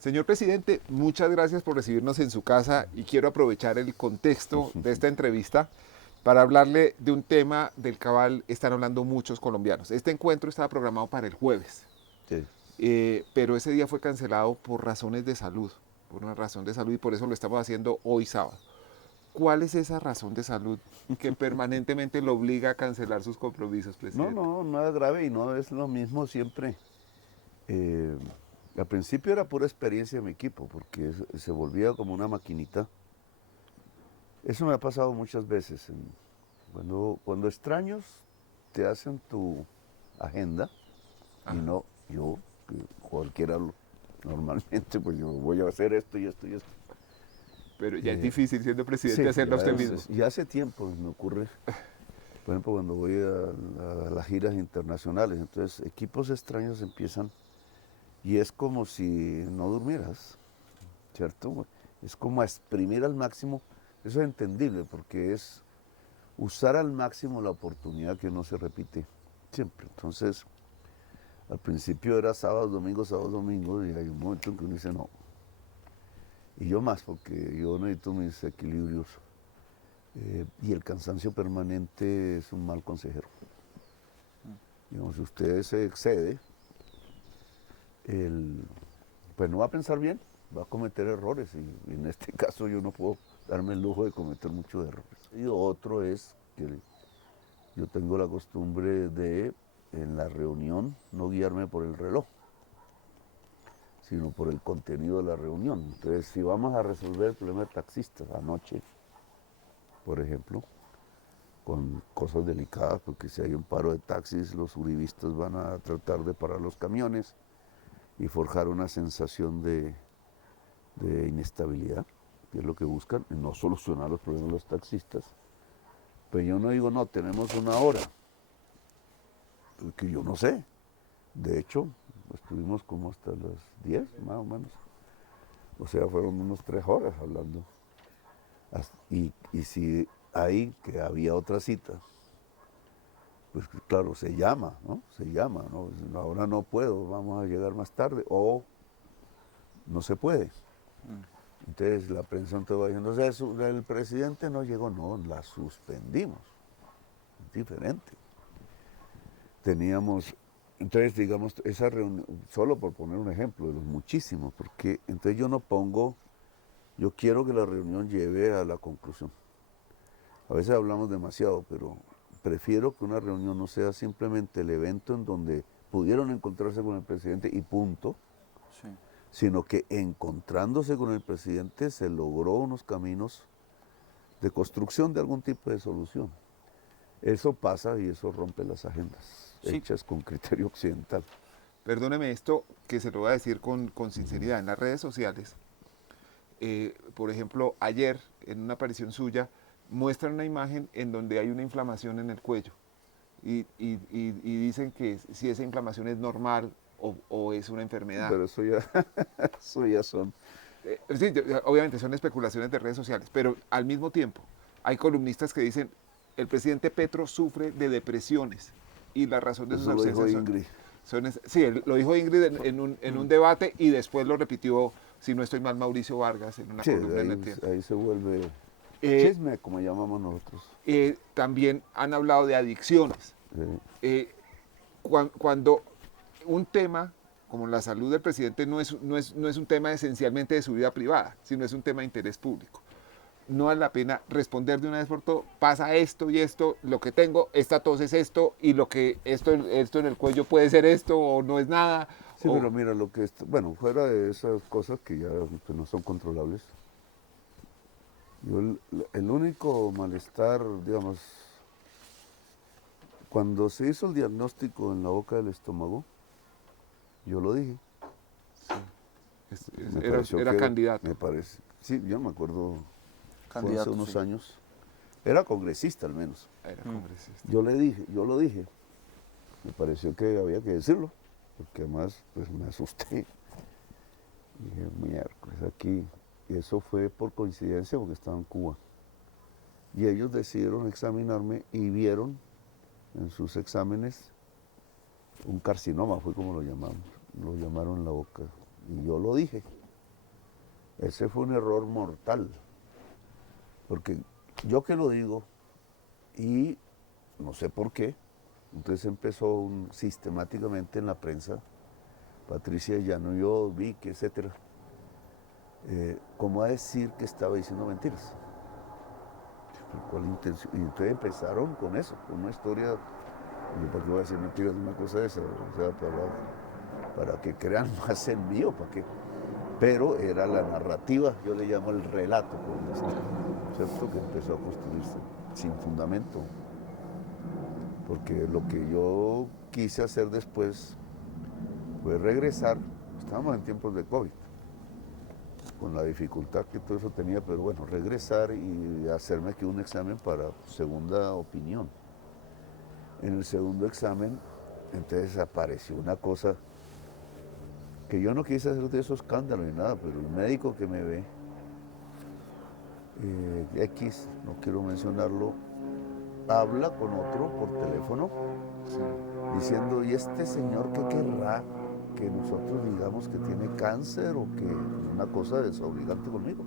Señor presidente, muchas gracias por recibirnos en su casa y quiero aprovechar el contexto de esta entrevista para hablarle de un tema del cual están hablando muchos colombianos. Este encuentro estaba programado para el jueves, Sí. pero ese día fue cancelado por razones de salud, por una razón de salud y por eso lo estamos haciendo hoy sábado. ¿Cuál es esa razón de salud que permanentemente lo obliga a cancelar sus compromisos, No, presidente? no, nada grave y no es lo mismo siempre. Eh, Al principio era pura experiencia de mi equipo, porque se volvía como una maquinita. Eso me ha pasado muchas veces. Cuando extraños te hacen tu agenda, y Ajá. no yo, que cualquiera normalmente, pues yo voy a hacer esto y esto y esto. Pero ya es Eh, difícil siendo presidente sí, hacerlo usted mismo. ya hace tiempo me ocurre. Por ejemplo, cuando voy a las giras internacionales, entonces equipos extraños empiezan y es como si no durmieras, ¿cierto? Es como a exprimir al máximo, eso es entendible porque es usar al máximo la oportunidad que no se repite siempre. Entonces, al principio era sábado, domingo, y hay un momento en que uno dice no. Y yo más, porque yo necesito mis equilibrios. Y el cansancio permanente es un mal consejero. Digamos, si usted se excede, pues no va a pensar bien, va a cometer errores. Y en este caso yo no puedo darme el lujo de cometer muchos errores. Y otro es que yo tengo la costumbre de, en la reunión, no guiarme por el reloj, sino por el contenido de la reunión. Entonces, si vamos a resolver el problema de taxistas anoche, por ejemplo, con cosas delicadas, porque si hay un paro de taxis, los uribistas van a tratar de parar los camiones y forjar una sensación de inestabilidad, que es lo que buscan, y no solucionar los problemas de los taxistas. Pero yo no digo, no, tenemos una hora, porque yo no sé. De hecho, estuvimos como hasta las 10, más o menos. O sea, fueron unos 3 horas hablando. Y si ahí que había otra cita, pues claro, se llama, ¿no? Se llama, ¿no? Ahora no puedo, vamos a llegar más tarde, o no se puede. Entonces la prensa te va diciendo, o sea, el presidente no llegó, no, la suspendimos. Es diferente. Teníamos, entonces digamos, esa reunión, solo por poner un ejemplo de los muchísimos, porque entonces yo quiero que la reunión lleve a la conclusión. A veces hablamos demasiado, pero prefiero que una reunión no sea simplemente el evento en donde pudieron encontrarse con el presidente y punto, Sí. sino que encontrándose con el presidente se logró unos caminos de construcción de algún tipo de solución. Eso pasa y eso rompe las agendas Sí. hechas con criterio occidental. Perdóneme esto que se lo voy a decir con sinceridad. En las redes sociales, por ejemplo, ayer en una aparición suya, muestran una imagen en donde hay una inflamación en el cuello y dicen que si esa inflamación es normal o es una enfermedad. Pero eso ya son. Sí, obviamente son especulaciones de redes sociales, pero al mismo tiempo hay columnistas que dicen el presidente Petro sufre de depresiones y la razón de sus Eso lo dijo ausencias Ingrid. sí, lo dijo Ingrid en un debate y después lo repitió, si no estoy mal, Mauricio Vargas en una Sí, columna en el tiempo. ahí se vuelve Eh, chisme, como llamamos nosotros. También han hablado de adicciones. Eh, Cuando un tema como la salud del presidente no es un tema esencialmente de su vida privada, sino es un tema de interés público. No vale la pena responder de una vez por todo, pasa esto y esto, lo que tengo, esta tos es esto, y lo que esto en el cuello puede ser esto, o no es nada. Sí, pero mira, bueno, fuera de esas cosas que ya que no son controlables, yo el único malestar, digamos, cuando se hizo el diagnóstico en la boca del estómago, yo lo dije. Me pareció Era candidato. me parece, sí, yo me acuerdo, fue hace Candidato, unos sí. años, era congresista al menos. Era congresista. Yo lo dije, me pareció que había que decirlo, porque además pues me asusté. Y dije, miércoles, aquí. Y eso fue por coincidencia porque estaba en Cuba. Y ellos decidieron examinarme y vieron en sus exámenes un carcinoma, fue como lo llamaron en la boca. Y yo lo dije. Ese fue un error mortal, porque yo que lo digo, y no sé por qué, entonces empezó sistemáticamente en la prensa, Patricia Llano, yo, Vicky, etcétera, como a decir que estaba diciendo mentiras. ¿Cuál intención? Y entonces empezaron con eso, con una historia, ¿para qué voy a decir mentiras? Una cosa de esa, o sea, para que crean más en mí, ¿o para qué? Pero era la narrativa, yo le llamo el relato, por decirlo, ¿cierto? Que empezó a construirse sin fundamento. Porque lo que yo quise hacer después fue regresar, estábamos en tiempos de COVID, con la dificultad que todo eso tenía, pero bueno, regresar y hacerme aquí un examen para segunda opinión. En el segundo examen, entonces apareció una cosa que yo no quise hacer de esos escándalos ni nada, pero el médico que me ve, X, no quiero mencionarlo, habla con otro por teléfono, sí, diciendo, ¿y este señor qué querrá que nosotros digamos que tiene cáncer o que una cosa desobligante conmigo?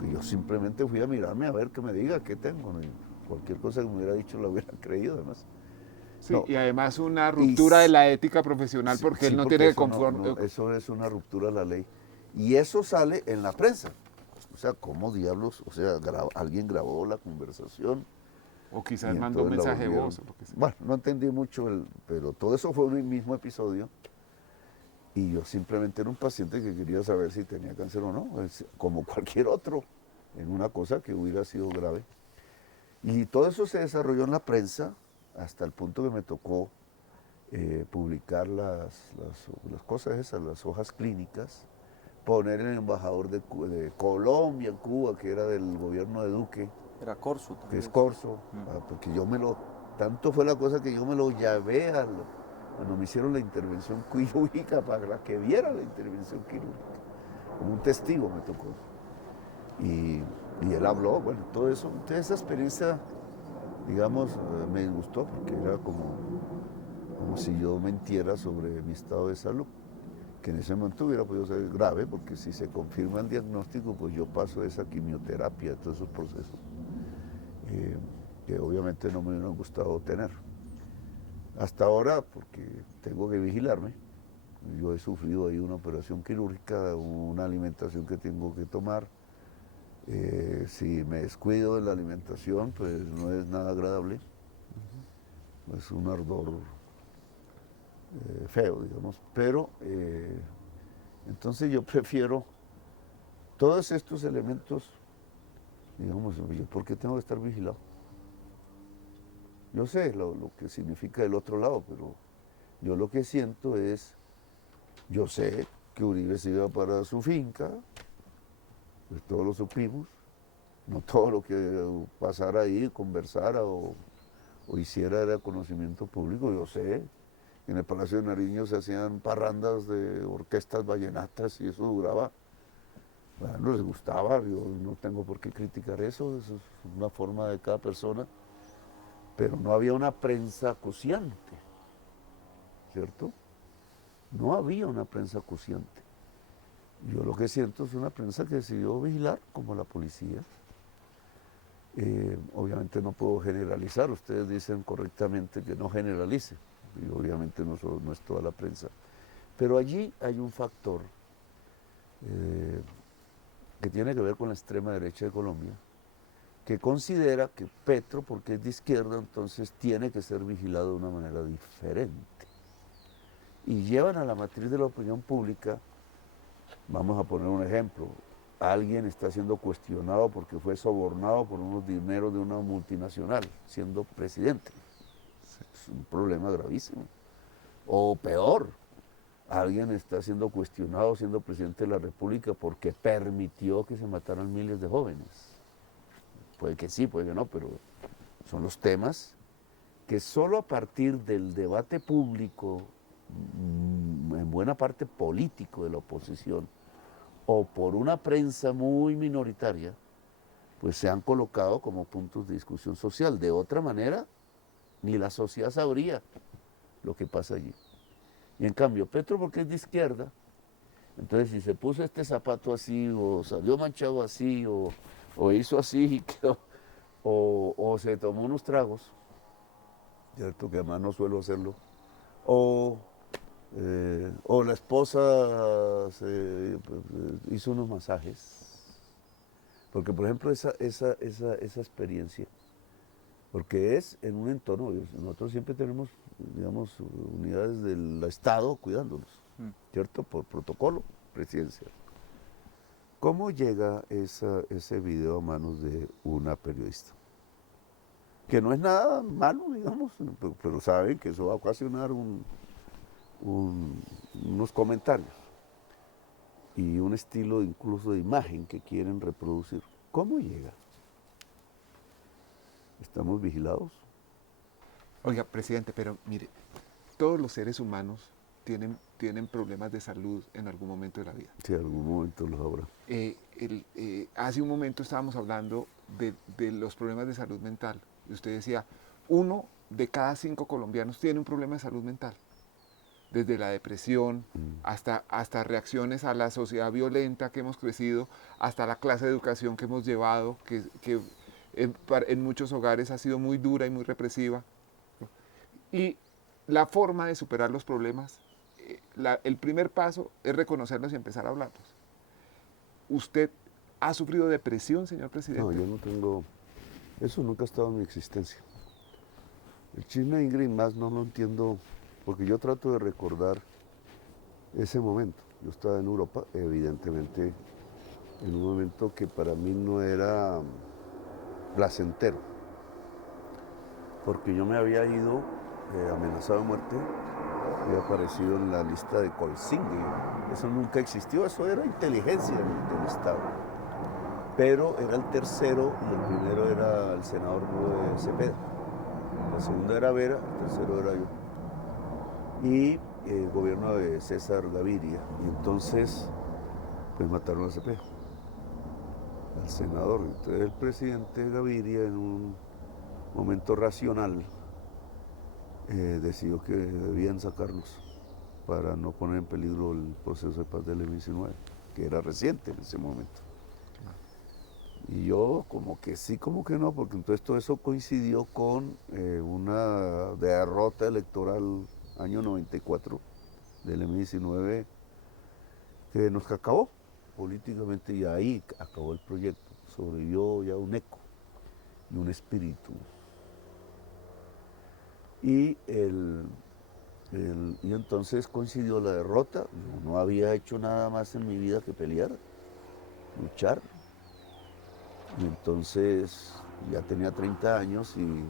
Que yo simplemente fui a mirarme a ver que me diga qué tengo. Cualquier cosa que me hubiera dicho la hubiera creído además. Sí, No, y además una ruptura de la ética profesional porque él no tiene que eso, eso es una ruptura de la ley. Y eso sale en la prensa. O sea, ¿cómo diablos? O sea, alguien grabó la conversación. O quizás mandó un mensaje de voz. O lo que sea. Bueno, no entendí mucho, pero todo eso fue un mismo episodio. Y yo simplemente era un paciente que quería saber si tenía cáncer o no, como cualquier otro, en una cosa que hubiera sido grave. Y todo eso se desarrolló en la prensa hasta el punto que me tocó publicar las cosas esas, las hojas clínicas, poner el embajador de Colombia en Cuba, que era del gobierno de Duque. Era Corso también. Que es Corso, porque yo tanto fue la cosa que yo me lo llevé cuando me hicieron la intervención quirúrgica para que viera la intervención quirúrgica. Como un testigo me tocó. Y él habló, bueno, todo eso. Entonces esa experiencia, digamos, me gustó porque era como si yo mentiera sobre mi estado de salud, que en ese momento hubiera podido ser grave, porque si se confirma el diagnóstico, pues yo paso esa quimioterapia, todos esos procesos, que obviamente no me hubieran gustado tener. Hasta ahora, porque tengo que vigilarme, yo he sufrido ahí una operación quirúrgica, una alimentación que tengo que tomar. Si me descuido de la alimentación, pues no es nada agradable. Es un ardor feo, digamos. Pero entonces yo prefiero todos estos elementos, digamos, ¿por qué tengo que estar vigilado? Yo sé lo que significa el otro lado, pero yo lo que siento es, yo sé que Uribe se iba para su finca, pues todos lo supimos, no todo lo que pasara ahí, conversara o hiciera era conocimiento público, yo sé que en el Palacio de Nariño se hacían parrandas de orquestas vallenatas y eso duraba, bueno, les gustaba, yo no tengo por qué criticar eso es una forma de cada persona, pero no había una prensa acuciante, ¿cierto? No había una prensa acuciante. Yo lo que siento es una prensa que decidió vigilar, como la policía. Obviamente no puedo generalizar, ustedes dicen correctamente que no generalice, y obviamente no es toda la prensa. Pero allí hay un factor que tiene que ver con la extrema derecha de Colombia, que considera que Petro, porque es de izquierda, entonces tiene que ser vigilado de una manera diferente. Y llevan a la matriz de la opinión pública, vamos a poner un ejemplo, alguien está siendo cuestionado porque fue sobornado por unos dineros de una multinacional, siendo presidente. Es un problema gravísimo. O peor, alguien está siendo cuestionado siendo presidente de la República porque permitió que se mataran miles de jóvenes. Puede que sí, puede que no, pero son los temas que solo a partir del debate público, en buena parte político de la oposición, o por una prensa muy minoritaria, pues se han colocado como puntos de discusión social. De otra manera, ni la sociedad sabría lo que pasa allí. Y en cambio, Petro, porque es de izquierda, Entonces, si se puso este zapato así, o salió manchado así, o hizo así y quedó, o se tomó unos tragos, ¿cierto? Que además no suelo hacerlo, o la esposa hizo unos masajes. Porque, por ejemplo, esa experiencia, porque es en un entorno, nosotros siempre tenemos, digamos, unidades del Estado cuidándonos, ¿cierto? Por protocolo presidencial. ¿Cómo llega ese video a manos de una periodista? Que no es nada malo, digamos, pero saben que eso va a ocasionar unos comentarios y un estilo incluso de imagen que quieren reproducir. ¿Cómo llega? ¿Estamos vigilados? Oiga, presidente, pero mire, todos los seres humanos tienen problemas de salud en algún momento de la vida. Sí, en algún momento los habrá. Hace un momento estábamos hablando de los problemas de salud mental. Y usted decía, 1 de cada 5 colombianos tiene un problema de salud mental. Desde la depresión hasta reacciones a la sociedad violenta que hemos crecido, hasta la clase de educación que hemos llevado, que en muchos hogares ha sido muy dura y muy represiva. Y la forma de superar los problemas, el primer paso es reconocerlos y empezar a hablarlos. ¿Usted ha sufrido depresión, señor presidente? No, yo no tengo... Eso nunca ha estado en mi existencia. El chisme de Ingrid más no lo entiendo, porque yo trato de recordar ese momento. Yo estaba en Europa, evidentemente, en un momento que para mí no era placentero, porque yo me había ido amenazado de muerte, había aparecido en la lista de Colsingue. Eso nunca existió, eso era inteligencia del Estado. Pero era el tercero y el primero era el senador Cepeda. La segunda era Vera, el tercero era yo. Y el gobierno de César Gaviria. Y entonces, pues mataron a Cepeda, al senador. Entonces el presidente Gaviria, en un momento racional, decidió que debían sacarnos para no poner en peligro el proceso de paz del M-19, que era reciente en ese momento. Y yo como que sí, como que no, porque entonces todo eso coincidió con una derrota electoral año 94 del M-19 que nos acabó políticamente, y ahí acabó el proyecto. Sobrevivió ya un eco y un espíritu. Y entonces coincidió la derrota. Yo no había hecho nada más en mi vida que pelear, luchar. Y entonces ya tenía 30 años y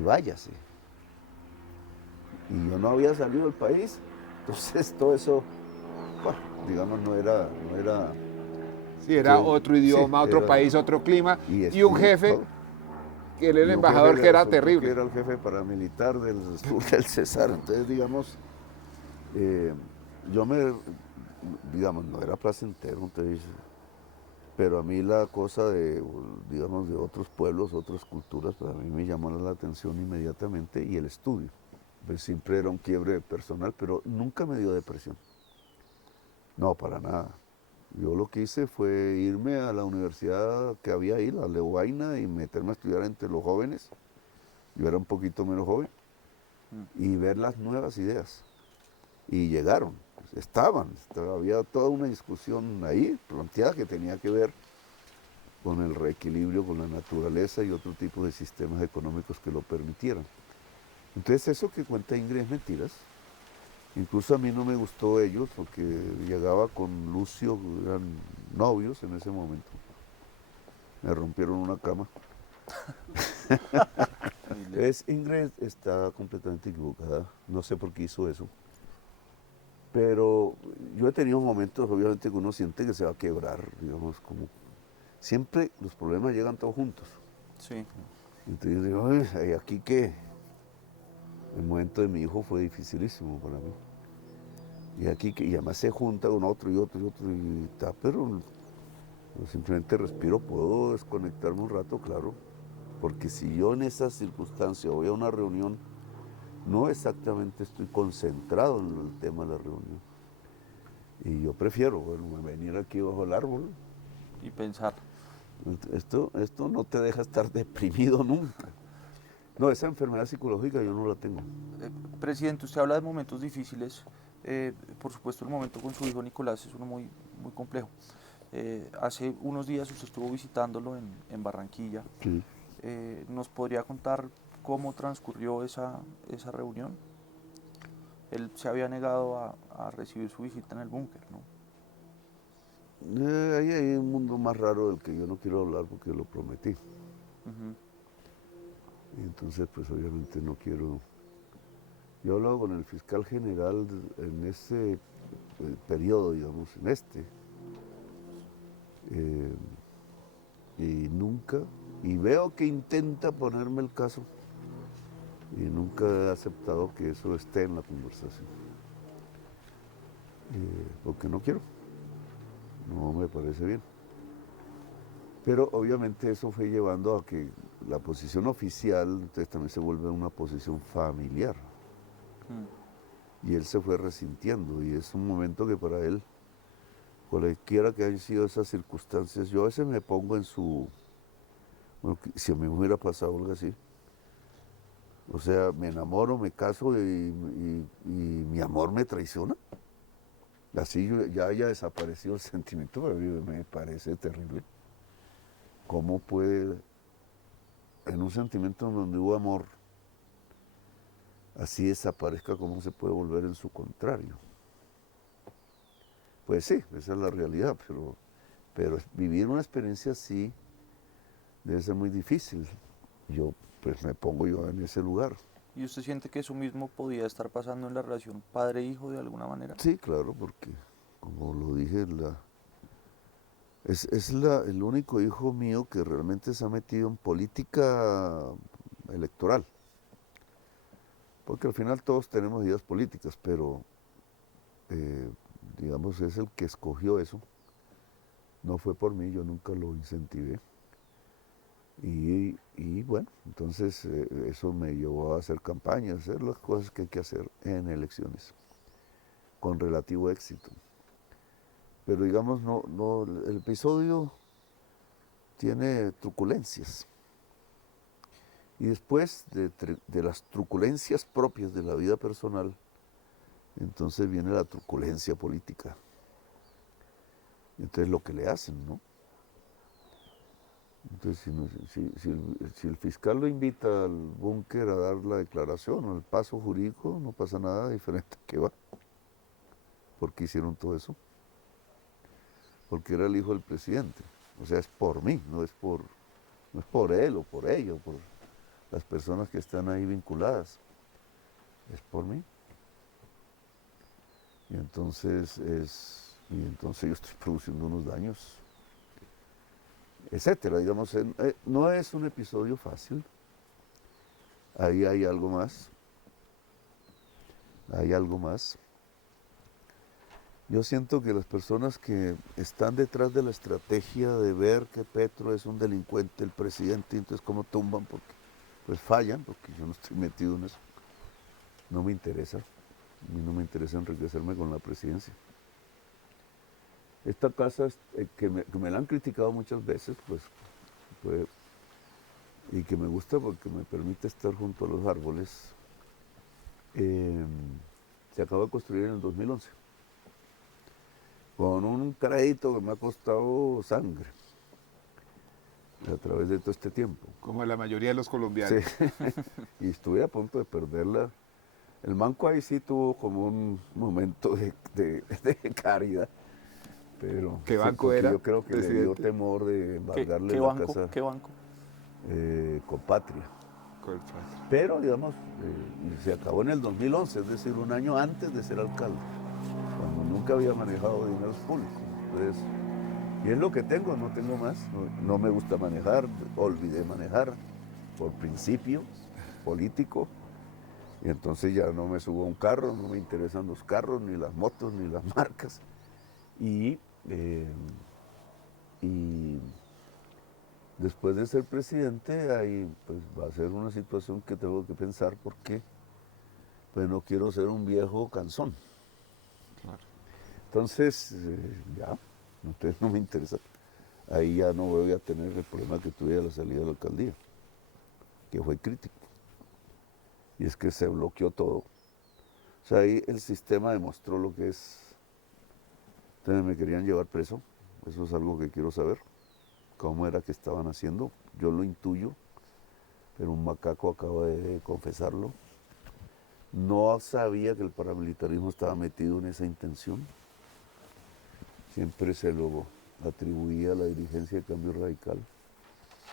váyase. Y yo no había salido del país. Entonces todo eso, bueno, digamos, no era... Sí, era otro idioma, sí, otro país, otro clima y un jefe, que era el embajador, que era terrible. Que era el jefe paramilitar del sur del Cesar. Entonces, digamos, yo digamos, no era placentero, entonces, pero a mí la cosa digamos, de otros pueblos, otras culturas, pues a mí me llamó la atención inmediatamente, y el estudio. Pues siempre era un quiebre personal, pero nunca me dio depresión. No, para nada. Yo lo que hice fue irme a la universidad que había ahí, la Leuvaina, y meterme a estudiar entre los jóvenes. Yo era un poquito menos joven. Y ver las nuevas ideas. Y llegaron, había toda una discusión ahí planteada que tenía que ver con el reequilibrio con la naturaleza y otro tipo de sistemas económicos que lo permitieran. Entonces eso que cuenta Ingrid es mentiras. Incluso a mí no me gustó ellos, porque llegaba con Lucio, eran novios en ese momento. Me rompieron una cama. Ingrid está completamente equivocada, no sé por qué hizo eso. Pero yo he tenido momentos, obviamente, que uno siente que se va a quebrar, digamos, como... Siempre los problemas llegan todos juntos. Sí. Entonces digo, ay, ¿aquí qué? El momento de mi hijo fue dificilísimo para mí. Y aquí, y además se junta con otro y otro y otro, y está, pero simplemente respiro, puedo desconectarme un rato, claro. Porque si yo en esas circunstancias voy a una reunión, no exactamente estoy concentrado en el tema de la reunión. Y yo prefiero, bueno, venir aquí bajo el árbol. Y pensar. Esto no te deja estar deprimido nunca. No, esa enfermedad psicológica yo no la tengo. Presidente, usted habla de momentos difíciles. Por supuesto, el momento con su hijo Nicolás es uno muy, muy complejo. Hace unos días usted estuvo visitándolo en Barranquilla. Sí. ¿Nos podría contar cómo transcurrió esa reunión? Él se había negado a recibir su visita en el búnker, ¿no? Ahí hay un mundo más raro del que yo no quiero hablar porque lo prometí. Uh-huh. Y entonces, pues obviamente no quiero. Yo he hablado con el fiscal general en ese periodo, digamos, en este. Y nunca, y veo que intenta ponerme el caso, y nunca he aceptado que eso esté en la conversación. Porque no quiero, no me parece bien. Pero obviamente eso fue llevando a que la posición oficial entonces también se vuelve una posición familiar. Y él se fue resintiendo y es un momento que para él, cualquiera que hayan sido esas circunstancias, yo a veces me pongo en su, bueno, si a mí me hubiera pasado algo así, o sea, me enamoro, me caso y mi amor me traiciona. Así ya haya desaparecido el sentimiento, pero me parece terrible. ¿Cómo puede, en un sentimiento donde hubo amor, así desaparezca, cómo se puede volver en su contrario? Pues sí, esa es la realidad, pero vivir una experiencia así debe ser muy difícil. Yo, pues me pongo yo en ese lugar. ¿Y usted siente que eso mismo podía estar pasando en la relación padre-hijo de alguna manera? Sí, claro, porque, como lo dije, es el único hijo mío que realmente se ha metido en política electoral. Porque al final todos tenemos ideas políticas, pero digamos es el que escogió eso. No fue por mí, yo nunca lo incentivé. Y bueno, entonces eso me llevó a hacer campaña, a hacer las cosas que hay que hacer en elecciones, con relativo éxito. Pero digamos, el episodio tiene truculencias. Y después de las truculencias propias de la vida personal, entonces viene la truculencia política. Entonces lo que le hacen, ¿no? Entonces si el fiscal lo invita al búnker a dar la declaración o el paso jurídico, no pasa nada diferente que va. ¿Por qué hicieron todo eso? Porque era el hijo del presidente. O sea, es por mí, no es por él o por ella o por las personas que están ahí vinculadas. Es por mí. Y entonces yo estoy produciendo unos daños, etcétera. Digamos, no es un episodio fácil. Ahí hay algo más. Hay algo más. Yo siento que las personas que están detrás de la estrategia de ver que Petro es un delincuente, el presidente, entonces cómo tumban, porque pues fallan, porque yo no estoy metido en eso. No me interesa. A mí no me interesa enriquecerme con la presidencia. Esta casa que me la han criticado muchas veces, pues, y que me gusta porque me permite estar junto a los árboles, se acaba de construir en el 2011, con un crédito que me ha costado sangre a través de todo este tiempo. Como la mayoría de los colombianos. Sí. Y estuve a punto de perderla. El banco ahí sí tuvo como un momento de caridad. Pero ¿Qué banco porque era, yo creo que presidente? le dio temor de embargarle ¿Qué la banco? casa. ¿Qué banco? Colpatria. Colpatria. Pero, digamos, se acabó en el 2011, es decir, un año antes de ser alcalde, cuando nunca había manejado dineros públicos. Entonces, y es lo que tengo, no tengo más. No me gusta manejar, olvidé manejar por principio político. Y entonces ya no me subo a un carro, no me interesan los carros, ni las motos, ni las marcas. Y después de ser presidente, ahí pues va a ser una situación que tengo que pensar porque pues no quiero ser un viejo cansón. Claro. Entonces, ya, entonces no me interesa. Ahí ya no voy a tener el problema que tuve a la salida de la alcaldía, que fue crítico. Y es que se bloqueó todo. O sea, ahí el sistema demostró lo que es. Entonces me querían llevar preso. Eso es algo que quiero saber. ¿Cómo era que estaban haciendo? Yo lo intuyo, pero un macaco acaba de confesarlo. No sabía que el paramilitarismo estaba metido en esa intención. Siempre se lo atribuía a la dirigencia de Cambio Radical.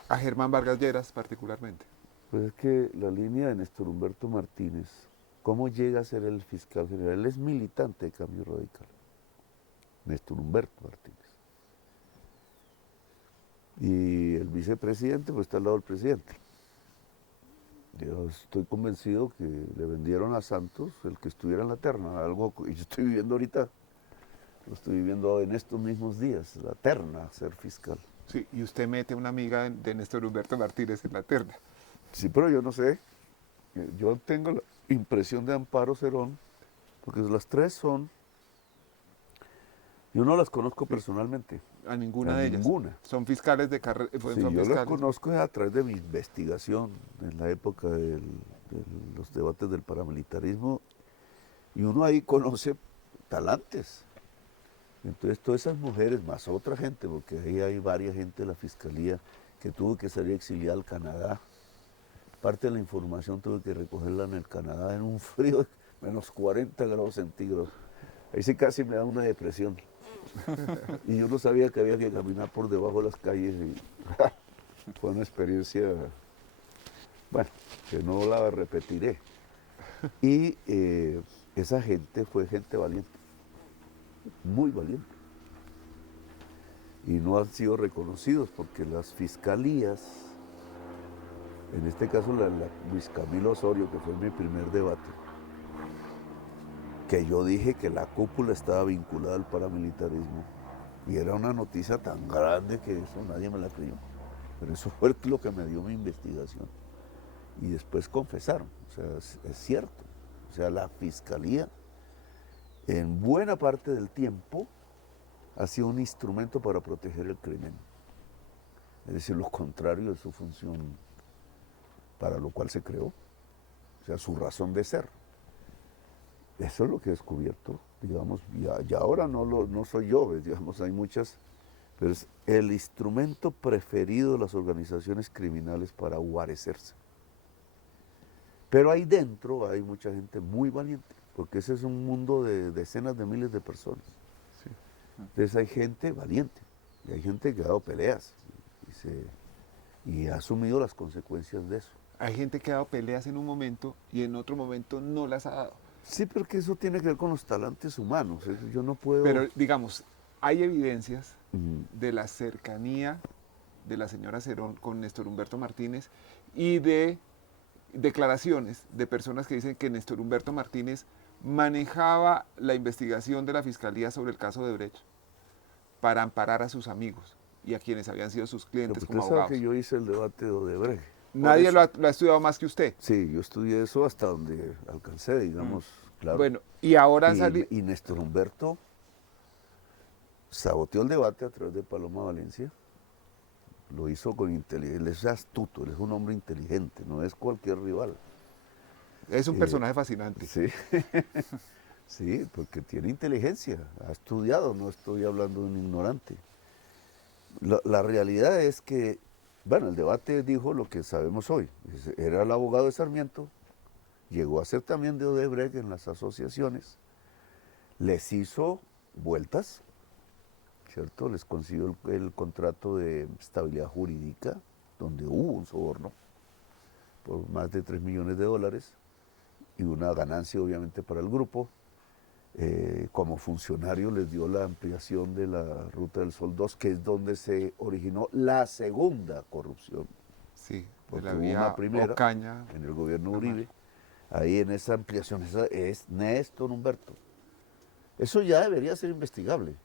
A Germán Vargas Lleras particularmente. Pues es que la línea de Néstor Humberto Martínez, ¿cómo llega a ser el fiscal general? Él es militante de Cambio Radical. Néstor Humberto Martínez. Y el vicepresidente pues está al lado del presidente. Yo estoy convencido que le vendieron a Santos el que estuviera en la terna, algo que yo estoy viviendo ahorita, lo estoy viviendo en estos mismos días, la terna, ser fiscal. Sí, y usted mete una amiga de Néstor Humberto Martínez en la terna. Sí, pero yo no sé, yo tengo la impresión de Amparo Cerón, porque las tres son, yo no las conozco personalmente. A ninguna A de ellas. ninguna. Son fiscales de carrera. Sí, Son yo las fiscales. conozco a través de mi investigación en la época de los debates del paramilitarismo, y uno ahí conoce talantes. Entonces todas esas mujeres, más otra gente, porque ahí hay varias gente de la fiscalía que tuvo que salir exiliada al Canadá. Parte de la información tuve que recogerla en el Canadá en un frío de menos 40 grados centígrados. Ahí sí casi me da una depresión. Y yo no sabía que había que caminar por debajo de las calles. Y fue una experiencia, bueno, que no la repetiré. Y esa gente fue gente valiente, muy valiente. Y no han sido reconocidos porque las fiscalías, en este caso la Luis Camilo Osorio, que fue mi primer debate, que yo dije que la cúpula estaba vinculada al paramilitarismo. Y era una noticia tan grande que eso nadie me la creyó. Pero eso fue lo que me dio mi investigación. Y después confesaron, o sea, es cierto. O sea, la fiscalía en buena parte del tiempo ha sido un instrumento para proteger el crimen. Es decir, lo contrario de su función para lo cual se creó. O sea, su razón de ser. Eso es lo que he descubierto, digamos, y ahora no soy yo, digamos, hay muchas, pero es el instrumento preferido de las organizaciones criminales para guarecerse. Pero ahí dentro hay mucha gente muy valiente, porque ese es un mundo de decenas de miles de personas. Sí. Entonces hay gente valiente, y hay gente que ha dado peleas, y ha asumido las consecuencias de eso. Hay gente que ha dado peleas en un momento y en otro momento no las ha dado. Sí, pero que eso tiene que ver con los talantes humanos. Yo no puedo. Pero digamos, hay evidencias de la cercanía de la señora Cerón con Néstor Humberto Martínez y de declaraciones de personas que dicen que Néstor Humberto Martínez manejaba la investigación de la Fiscalía sobre el caso de Brecht para amparar a sus amigos y a quienes habían sido sus clientes como Usted sabe abogados. que yo hice el debate de Odebrecht. Nadie lo ha estudiado más que usted. Sí, yo estudié eso hasta donde alcancé, digamos, claro. Bueno, y ahora han salido... Y Néstor Humberto saboteó el debate a través de Paloma Valencia. Lo hizo con inteligencia. Él es astuto, él es un hombre inteligente, no es cualquier rival. Es un personaje fascinante. Sí, sí, porque tiene inteligencia, ha estudiado, no estoy hablando de un ignorante. La realidad es que, bueno, el debate dijo lo que sabemos hoy. Era el abogado de Sarmiento, llegó a ser también de Odebrecht en las asociaciones, les hizo vueltas, ¿cierto? Les consiguió el contrato de estabilidad jurídica, donde hubo un soborno por más de $3 millones y una ganancia obviamente para el grupo. Como funcionario les dio la ampliación de la Ruta del Sol 2, que es donde se originó la segunda corrupción. Sí, de Porque la hubo vía una primera Ocaña. en el gobierno Uribe. Ahí en esa ampliación, esa es Néstor Humberto. Eso ya debería ser investigable,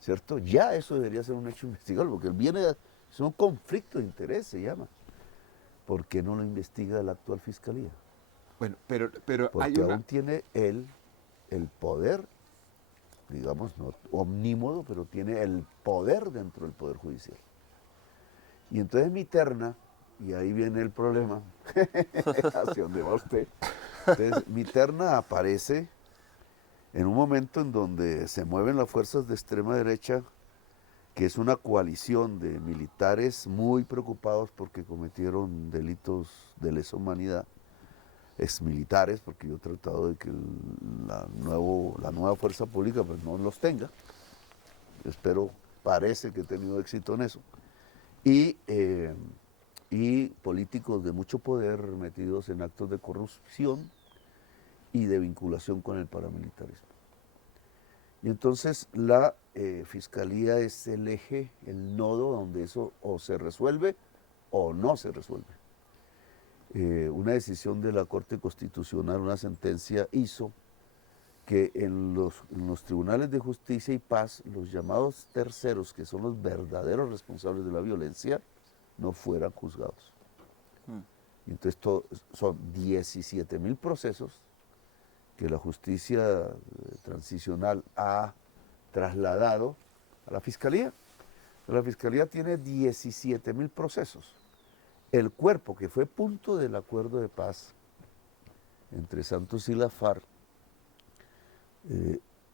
¿cierto? Ya eso debería ser un hecho investigable, porque es un conflicto de interés, se llama. ¿Por qué no lo investiga la actual fiscalía? Bueno, pero hay Porque una... aún tiene él el poder digamos, no omnímodo, pero tiene el poder dentro del Poder Judicial. Y entonces mi terna, y ahí viene el problema, hacia dónde va usted. Entonces mi terna aparece en un momento en donde se mueven las fuerzas de extrema derecha, que es una coalición de militares muy preocupados porque cometieron delitos de lesa humanidad, exmilitares, porque yo he tratado de que la nueva fuerza pública pues no los tenga. Espero, parece que he tenido éxito en eso. Y políticos de mucho poder metidos en actos de corrupción y de vinculación con el paramilitarismo. Y entonces la fiscalía es el eje, el nodo donde eso o se resuelve o no se resuelve. Una decisión de la Corte Constitucional, una sentencia hizo que en los tribunales de justicia y paz, los llamados terceros, que son los verdaderos responsables de la violencia, no fueran juzgados. Y entonces son 17.000 procesos que la justicia transicional ha trasladado a la Fiscalía. La Fiscalía tiene 17.000 procesos. El cuerpo que fue punto del acuerdo de paz entre Santos y la FARC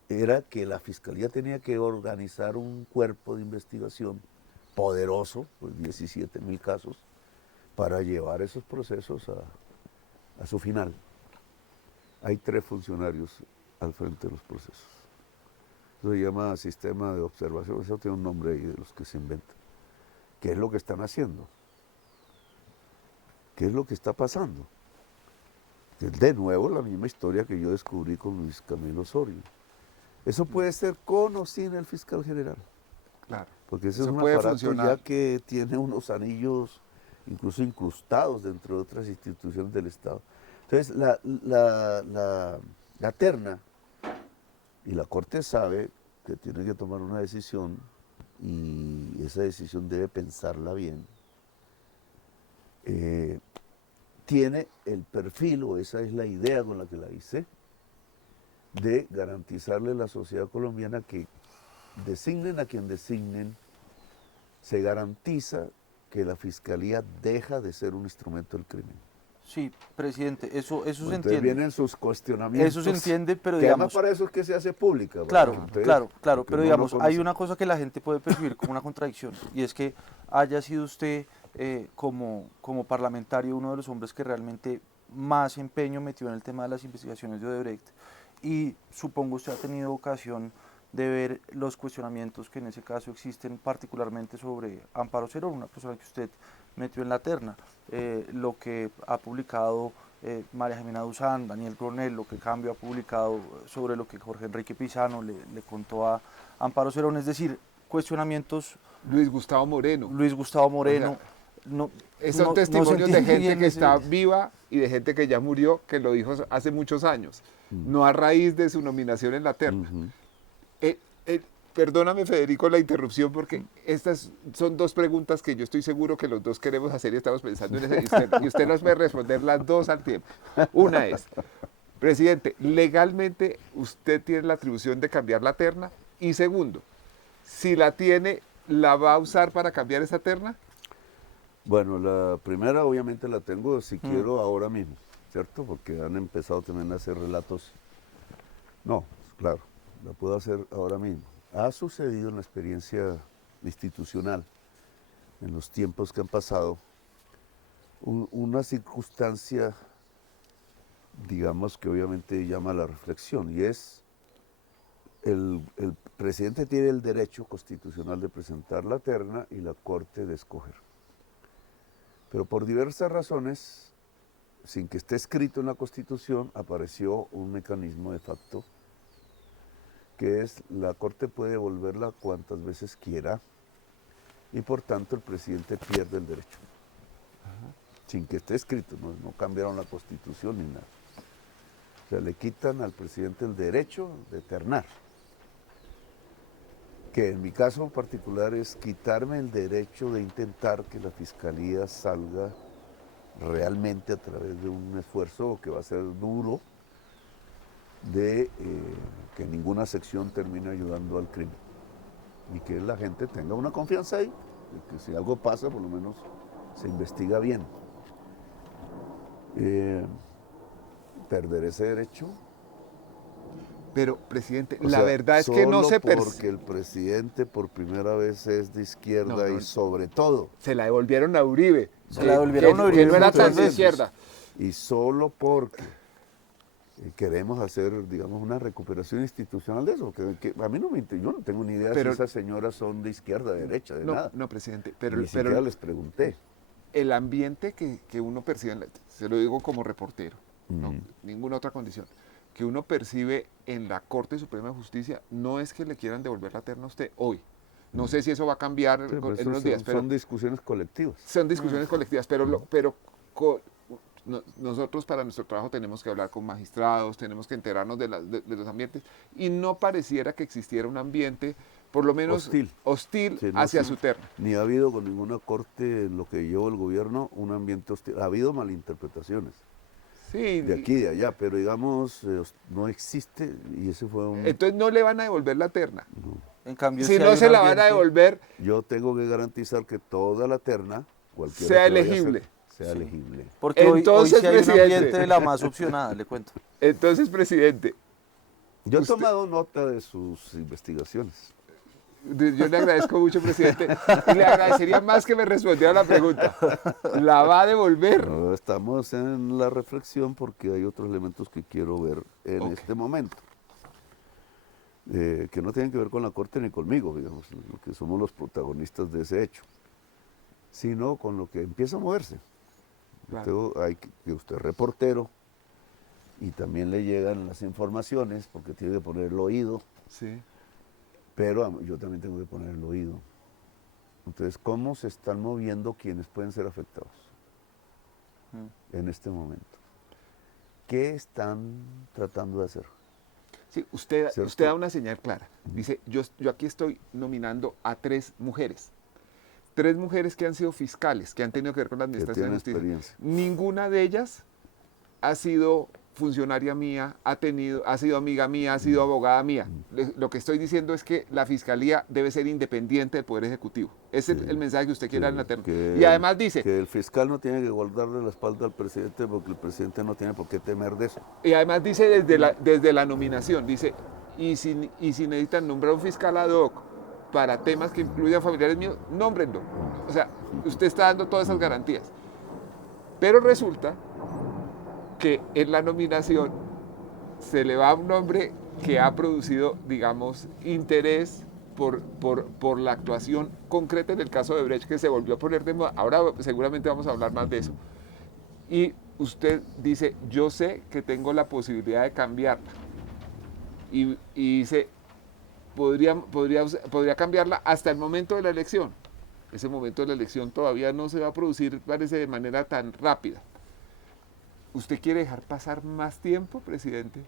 era que la Fiscalía tenía que organizar un cuerpo de investigación poderoso, pues 17.000 casos, para llevar esos procesos a su final. Hay 3 funcionarios al frente de los procesos. Eso se llama sistema de observación, eso tiene un nombre ahí de los que se inventan. ¿Qué es lo que están haciendo? ¿Qué es lo que está pasando? Es de nuevo la misma historia que yo descubrí con Luis Camilo Osorio. Eso puede ser con o sin el fiscal general. Claro. Porque ese es Eso un puede aparato funcionar. ya que tiene unos anillos incluso incrustados dentro de otras instituciones del Estado. Entonces, la terna, y la Corte sabe que tiene que tomar una decisión, y esa decisión debe pensarla bien, tiene el perfil, o esa es la idea con la que la hice, de garantizarle a la sociedad colombiana que designen a quien designen, se garantiza que la Fiscalía deja de ser un instrumento del crimen. Sí, presidente, eso se Entonces entiende. vienen sus cuestionamientos. Eso se entiende, pero que además digamos... para eso es que se hace pública. Claro, Entonces, claro, porque pero uno digamos, no hay conoce. una cosa que la gente puede percibir como una contradicción, y es que haya sido usted como parlamentario uno de los hombres que realmente más empeño metió en el tema de las investigaciones de Odebrecht, y supongo usted ha tenido ocasión de ver los cuestionamientos que en ese caso existen, particularmente sobre Amparo Cerón, una persona que usted metió en la terna, lo que ha publicado María Jimena Duzán, Daniel Coronel, lo que Cambio ha publicado sobre lo que Jorge Enrique Pizano le contó a Amparo Cerón, es decir, cuestionamientos. Luis Gustavo Moreno. Luis Gustavo O Moreno, sea, son no se testimonios de entiende gente bien que ese- está viva y de gente que ya murió, que lo dijo hace muchos años, no a raíz de su nominación en la terna. Eh, eh, Perdóname, Federico, la interrupción, porque estas son 2 preguntas que yo estoy seguro que los dos queremos hacer y estamos pensando en eso, y usted nos puede responder las 2 al tiempo. Una es, presidente, legalmente usted tiene la atribución de cambiar la terna, y segundo, si la tiene, ¿la va a usar para cambiar esa terna? Bueno, la primera obviamente la tengo si quiero ahora mismo, ¿cierto? Porque han empezado también a hacer relatos. No, claro, la puedo hacer ahora mismo. Ha sucedido en la experiencia institucional, en los tiempos que han pasado, una circunstancia, digamos, que obviamente llama a la reflexión, y es el presidente tiene el derecho constitucional de presentar la terna y la Corte de escoger. Pero por diversas razones, sin que esté escrito en la Constitución, apareció un mecanismo de facto, que es la Corte puede devolverla cuantas veces quiera, y por tanto el presidente pierde el derecho. Sin que esté escrito, no cambiaron la Constitución ni nada. O sea, le quitan al presidente el derecho de ternar, que en mi caso en particular es quitarme el derecho de intentar que la Fiscalía salga realmente a través de un esfuerzo que va a ser duro, de que ninguna sección termine ayudando al crimen y que la gente tenga una confianza ahí, de que si algo pasa por lo menos se investiga bien. Perder ese derecho. Pero, presidente, O la sea, verdad es que no solo se porque el presidente por primera vez es de izquierda y sobre todo. se la devolvieron a Uribe. Se la devolvieron a que Uribe no era muchas tan de veces. izquierda. Y solo porque queremos hacer, digamos, una recuperación institucional de eso. Que a mí no yo no tengo ni idea Pero- si esas señoras son de izquierda, de derecha, de No, nada. no, presidente, pero, Ni siquiera les pregunté. el ambiente que uno percibe, se lo digo como reportero, no, ninguna otra condición, que uno percibe en la Corte Suprema de Justicia no es que le quieran devolver la terna a usted hoy. No sé si eso va a cambiar Sí, pues en unos días, pero son discusiones colectivas. son discusiones colectivas, pero nosotros para nuestro trabajo tenemos que hablar con magistrados, tenemos que enterarnos de los ambientes, y no pareciera que existiera un ambiente, por lo menos hostil Sí, no, hacia sí. su terna. Ni ha habido con ninguna corte en lo que llevo el gobierno un ambiente hostil. Ha habido malinterpretaciones Sí, de aquí y de allá, pero digamos, no existe y ese fue un... entonces no le van a devolver la terna. En cambio, Si sí no hay se un la van a ambiente- devolver, Yo tengo que garantizar que toda la terna, cualquiera sea que vaya a ser, elegible. sea elegible. Porque hoy Entonces, sí hay un presidente. ambiente de la más opcionada, le cuento. Entonces, presidente, Yo he Usted- tomado nota de sus investigaciones. yo le agradezco mucho, presidente, y le agradecería más que me respondiera la pregunta. ¿La va a devolver? No, estamos en la reflexión porque hay otros elementos que quiero ver en Ok. este momento. Que no tienen que ver con la Corte ni conmigo, digamos, que somos los protagonistas de ese hecho, sino con lo que empieza a moverse. Claro. Hay que usted es reportero y también le llegan las informaciones porque tiene que poner el oído, Sí. pero yo también tengo que poner el oído. Entonces, ¿cómo se están moviendo quienes pueden ser afectados en este momento? ¿Qué están tratando de hacer? Sí, usted ¿Cierto? da una señal clara. Dice, yo aquí estoy nominando a 3 mujeres. 3 mujeres que han sido fiscales, que han tenido que ver con la administración de tienen justicia. experiencia. Ninguna de ellas ha sido funcionaria mía, ha sido amiga mía, ha sido abogada mía. Lo que estoy diciendo es que la fiscalía debe ser independiente del Poder Ejecutivo. Ese es el mensaje que usted quiere dar en la terna. Y además dice, que el fiscal no tiene que guardarle la espalda al presidente porque el presidente no tiene por qué temer de eso. y además dice desde la nominación, dice, y si necesitan nombrar un fiscal ad hoc para temas que incluyan familiares míos, nómbrenlo. O sea, usted está dando todas esas garantías. Pero resulta que en la nominación se le va a un hombre que ha producido, digamos, interés por la actuación concreta en el caso de Brecht, que se volvió a poner de moda. Ahora seguramente vamos a hablar más de eso. Y usted dice, yo sé que tengo la posibilidad de cambiarla. Y dice, podría cambiarla hasta el momento de la elección. Ese momento de la elección todavía no se va a producir, parece, de manera tan rápida. ¿Usted quiere dejar pasar más tiempo, presidente,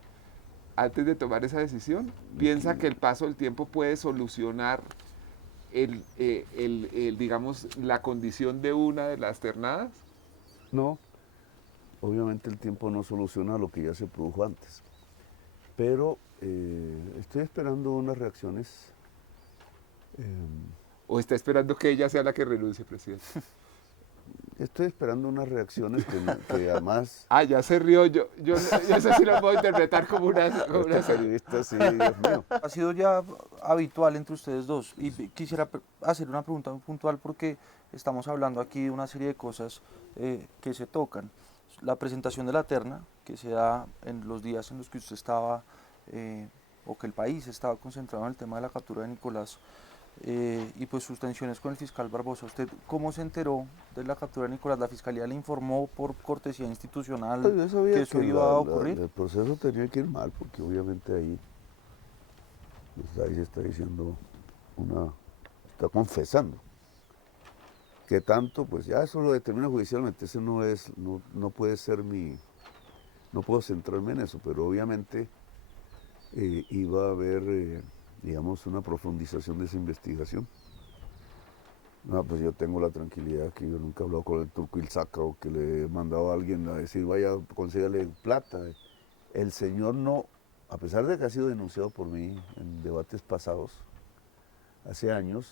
antes de tomar esa decisión? ¿Piensa que el paso del tiempo puede solucionar digamos, la condición de una de las ternadas? No, obviamente el tiempo no soluciona lo que ya se produjo antes, pero estoy esperando unas reacciones. ¿O está esperando que ella sea la que renuncie, presidente? Estoy esperando unas reacciones que además... Ah, ya se rió. Yo eso sí lo puedo interpretar como una Este periodista, sí, Dios mío. Ha sido ya habitual entre ustedes dos y quisiera hacer una pregunta muy puntual porque estamos hablando aquí de una serie de cosas que se tocan. La presentación de la terna, que se da en los días en los que usted estaba, o que el país estaba concentrado en el tema de la captura de Nicolás, y pues sus tensiones con el fiscal Barbosa. ¿Usted cómo se enteró de la captura de Nicolás? ¿La fiscalía le informó por cortesía institucional Pues yo sabía que eso iba a ocurrir? el proceso tenía que ir mal, porque obviamente ahí se está diciendo está confesando. Que tanto, pues ya eso lo determina judicialmente, ese no puede ser no puedo centrarme en eso, pero obviamente iba a haber, digamos, una profundización de esa investigación. No, pues yo tengo la tranquilidad que yo nunca he hablado con el Turco Ilzaca o que le he mandado a alguien a decir, vaya, consígale plata. El señor no a pesar de que ha sido denunciado por mí en debates pasados, hace años,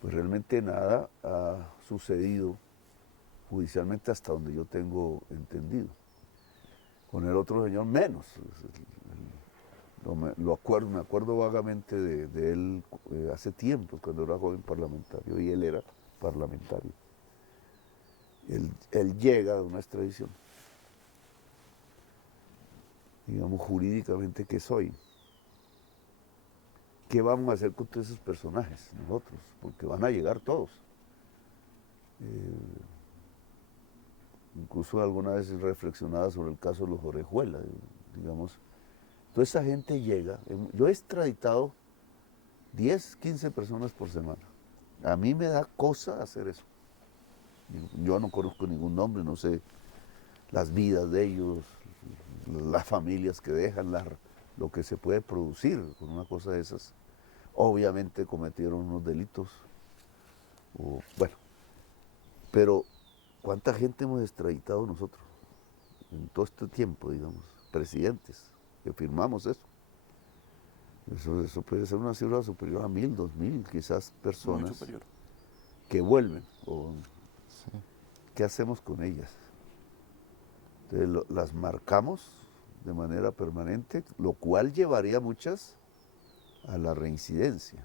pues realmente nada ha sucedido judicialmente hasta donde yo tengo entendido. Con el otro señor menos. Me acuerdo vagamente de él hace tiempo, cuando era joven parlamentario, y él era parlamentario. Él llega de una extradición. Digamos, jurídicamente, ¿qué soy? ¿Qué vamos a hacer con todos esos personajes nosotros? Porque van a llegar todos. Incluso alguna vez reflexionaba sobre el caso de los Orejuela, digamos. Toda esa gente llega. Yo he extraditado 10, 15 personas por semana. A mí me da cosa hacer eso. Yo no conozco ningún nombre, no sé las vidas de ellos, las familias que dejan, lo que se puede producir con una cosa de esas. Obviamente cometieron unos delitos. Bueno, pero ¿cuánta gente hemos extraditado nosotros en todo este tiempo, digamos? Presidentes que firmamos eso. Eso puede ser una cifra superior a 1.000, 2.000, quizás personas. Muy superior. Que vuelven. Sí. ¿Qué hacemos con ellas? Entonces las marcamos de manera permanente, lo cual llevaría muchas a la reincidencia.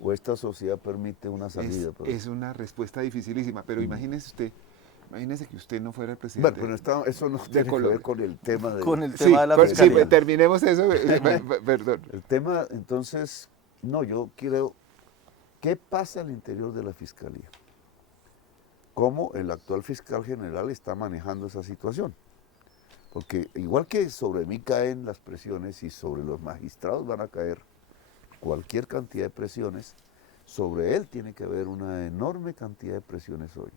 ¿O esta sociedad permite una salida? Es una respuesta dificilísima, pero imagínese que usted no fuera el presidente. Bueno, pero eso no tiene que ver con el tema de... Con el tema de la fiscalía. Sí, terminemos eso, perdón. El tema, entonces, no, yo quiero... ¿Qué pasa al interior de la fiscalía? ¿Cómo el actual fiscal general está manejando esa situación? Porque igual que sobre mí caen las presiones y sobre los magistrados van a caer cualquier cantidad de presiones, sobre él tiene que haber una enorme cantidad de presiones hoy.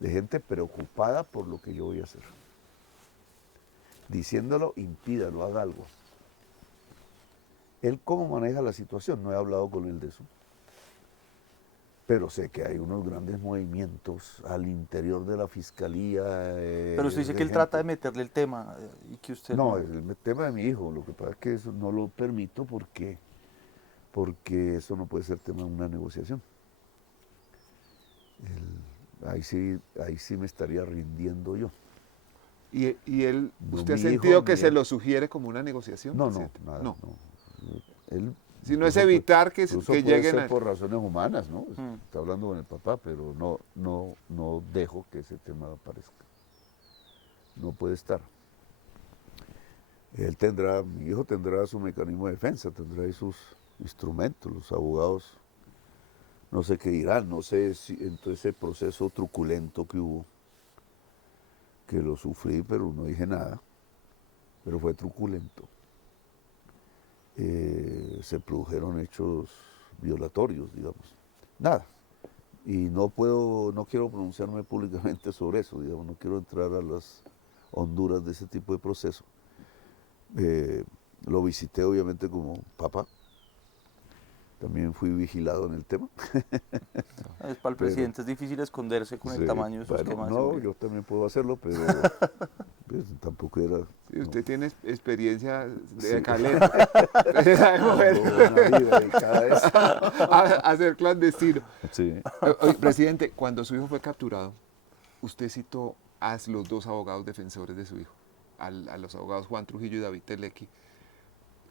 De gente preocupada por lo que yo voy a hacer. Diciéndolo, impídalo, haga algo. Él cómo maneja la situación, no he hablado con él de eso. Pero sé que hay unos grandes movimientos al interior de la fiscalía. Pero usted dice que él trata de meterle el tema y que usted... No, el tema de mi hijo, lo que pasa es que eso no lo permito porque eso no puede ser tema de una negociación. Ahí sí me estaría rindiendo yo. ¿Y él, No, usted ha mi sentido hijo, que ni se él. lo sugiere como una negociación? No, presidente? nada, No. Él, Si no es incluso evitar que puede lleguen ser a... por razones humanas, ¿no? Está hablando con el papá, pero no dejo que ese tema aparezca. No puede estar. Mi hijo tendrá su mecanismo de defensa, tendrá ahí sus instrumentos, los abogados, no sé qué dirán, no sé si en todo ese proceso truculento que hubo, que lo sufrí, pero no dije nada, pero fue truculento. Se produjeron hechos violatorios, digamos. Nada. Y no quiero pronunciarme públicamente sobre eso, digamos, no quiero entrar a las honduras de ese tipo de proceso. Lo visité obviamente como papá. También fui vigilado en el tema. Para el presidente es difícil esconderse con el tamaño de sus esquemas de seguridad. Yo también puedo hacerlo, pero pues, tampoco era... Sí, usted no. tiene experiencia de Sí. caleta. Usted sabe mover. Una vida dedicada a eso. A ser clandestino. Sí. Oye, presidente, cuando su hijo fue capturado, usted citó a los dos abogados defensores de su hijo, a los abogados Juan Trujillo y David Telequi.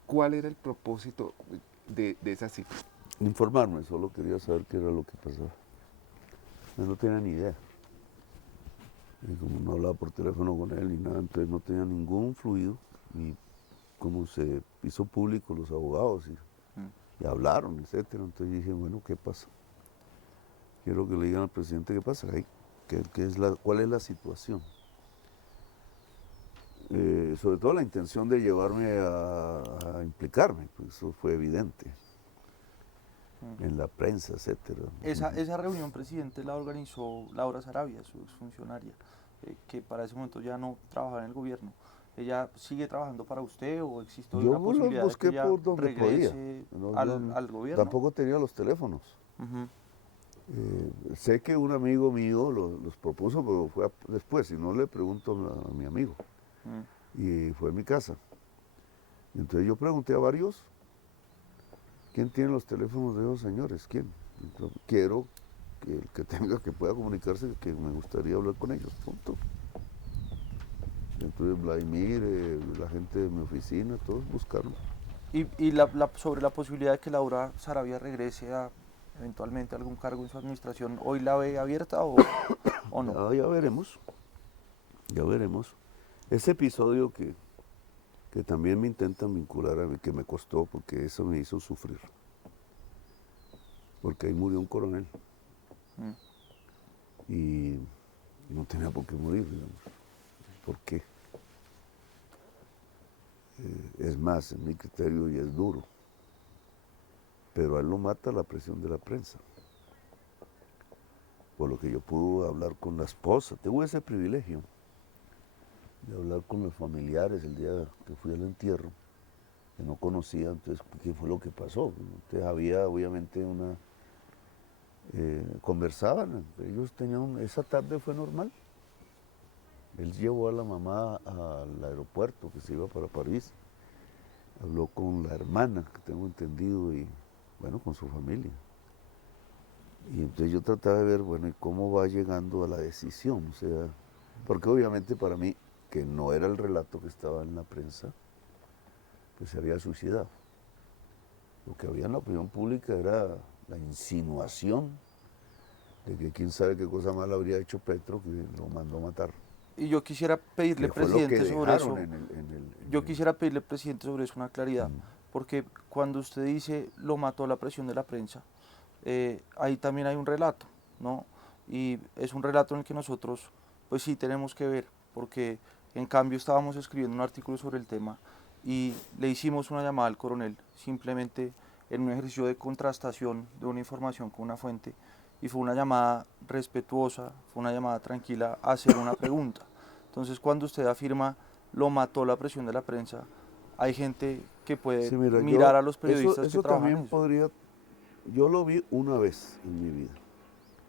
¿Cuál era el propósito de esa cita? Informarme, solo quería saber qué era lo que pasaba. Yo no tenía ni idea. Y como no hablaba por teléfono con él ni nada, entonces no tenía ningún fluido. Y como se hizo público los abogados y hablaron, etcétera, entonces dije, bueno, ¿qué pasa? Quiero que le digan al presidente qué pasa, cuál es la situación. Sobre todo la intención de llevarme a implicarme, pues eso fue evidente. En la prensa, etcétera. Esa reunión, presidente, la organizó Laura Sarabia, su exfuncionaria, que para ese momento ya no trabajaba en el gobierno. ¿Ella sigue trabajando para usted o existe hoy Yo una posibilidad los busqué de que ella por donde regrese podía. al gobierno? Tampoco tenía los teléfonos. Uh-huh. Sé que un amigo mío los propuso, pero fue después, si no le pregunto a mi amigo. y fue en mi casa. Y entonces yo pregunté a varios, ¿quién tiene los teléfonos de esos señores? ¿Quién? Entonces, quiero que el que tenga, que pueda comunicarse, que me gustaría hablar con ellos, punto. Entonces Vladimir, la gente de mi oficina, todos buscaron. Y sobre la posibilidad de que Laura Saravia regrese a eventualmente a algún cargo en su administración, ¿hoy la ve abierta o no? Ya veremos, ya veremos. Ese episodio que también me intentan vincular a mí, que me costó, porque eso me hizo sufrir. Porque ahí murió un coronel. Y no tenía por qué morir, digamos. ¿Por qué? Es más, en mi criterio, y es duro. Pero a él lo mata la presión de la prensa. Por lo que yo pude hablar con la esposa. Tuve ese privilegio de hablar con los familiares el día que fui al entierro, que no conocía, entonces, ¿qué fue lo que pasó? Entonces había obviamente conversaban, ellos tenían, esa tarde fue normal. Él llevó a la mamá al aeropuerto, que se iba para París, habló con la hermana, que tengo entendido, y bueno, con su familia. Y entonces yo trataba de ver, bueno, ¿y cómo va llegando a la decisión? O sea, porque obviamente para mí, que no era el relato que estaba en la prensa, pues se había suicidado. Lo que había en la opinión pública era la insinuación de que quién sabe qué cosa mal habría hecho Petro, que lo mandó a matar. Y yo quisiera pedirle, Que fue lo que presidente, sobre eso. dejaron Yo quisiera pedirle, presidente, sobre eso una claridad, porque cuando usted dice lo mató la presión de la prensa, ahí también hay un relato, ¿no? Y es un relato en el que nosotros, pues sí, tenemos que ver, porque en cambio estábamos escribiendo un artículo sobre el tema y le hicimos una llamada al coronel, simplemente en un ejercicio de contrastación de una información con una fuente, y fue una llamada respetuosa, fue una llamada tranquila a hacer una pregunta. Entonces, cuando usted afirma lo mató la presión de la prensa, hay gente que puede Sí, mira, mirar a los periodistas eso que trabajan en también eso. podría, yo lo vi una vez en mi vida.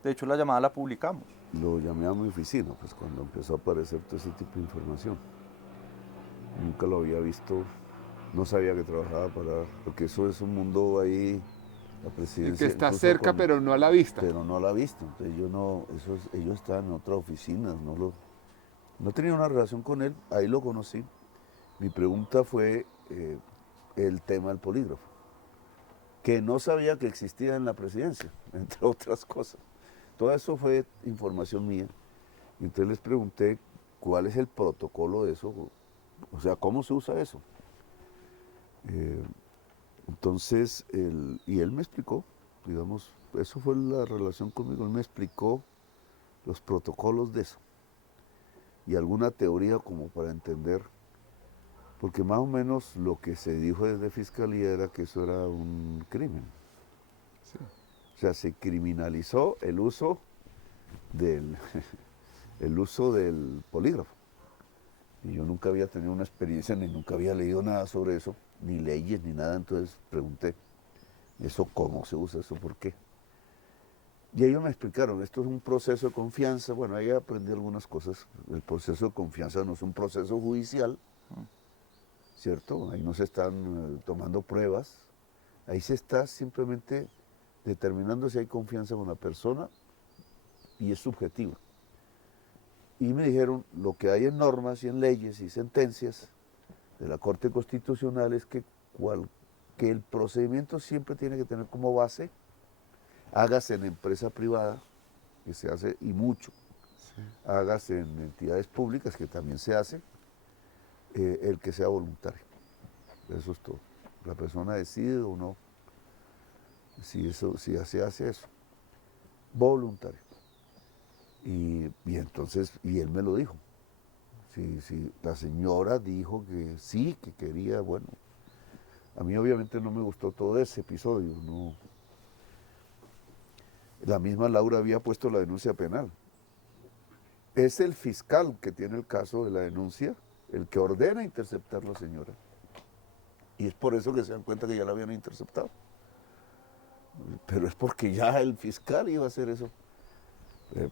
De hecho, la llamada la publicamos. Lo llamé a mi oficina, pues cuando empezó a aparecer todo ese tipo de información. Nunca lo había visto, no sabía que trabajaba porque eso es un mundo ahí, la El presidencia, que está incluso cerca, pero no a la vista. pero no la ha visto. Entonces yo no, ellos estaban en otras oficinas, no tenía una relación con él, ahí lo conocí. Mi pregunta fue el tema del polígrafo, que no sabía que existía en la presidencia, entre otras cosas. Todo eso fue información mía. Y entonces les pregunté cuál es el protocolo de eso, o sea, cómo se usa eso. Entonces, y él me explicó, digamos, eso fue la relación conmigo, él me explicó los protocolos de eso y alguna teoría como para entender, porque más o menos lo que se dijo desde Fiscalía era que eso era un crimen. Sí. O sea, se criminalizó el uso del, el uso del polígrafo. Y yo nunca había tenido una experiencia, ni nunca había leído nada sobre eso, ni leyes, ni nada, entonces pregunté, ¿eso cómo se usa? ¿Eso por qué? Y ellos me explicaron, esto es un proceso de confianza, bueno, ahí aprendí algunas cosas, el proceso de confianza no es un proceso judicial, ¿cierto? Ahí no se están tomando pruebas, ahí se está simplemente determinando si hay confianza con la persona y es subjetiva. Y me dijeron, lo que hay en normas y en leyes y sentencias de la Corte Constitucional es que el procedimiento siempre tiene que tener como base, hágase en empresa privada, que se hace y mucho, hágase en entidades públicas, que también se hace, el que sea voluntario. Eso es todo. La persona decide o no si se hace eso. Voluntario. Y entonces, y él me lo dijo. Si la señora dijo que sí, que quería, bueno. A mí obviamente no me gustó todo ese episodio, no. La misma Laura había puesto la denuncia penal. Es el fiscal que tiene el caso de la denuncia, el que ordena interceptar a la señora. Y es por eso que se dan cuenta que ya la habían interceptado. Pero es porque ya el fiscal iba a hacer eso.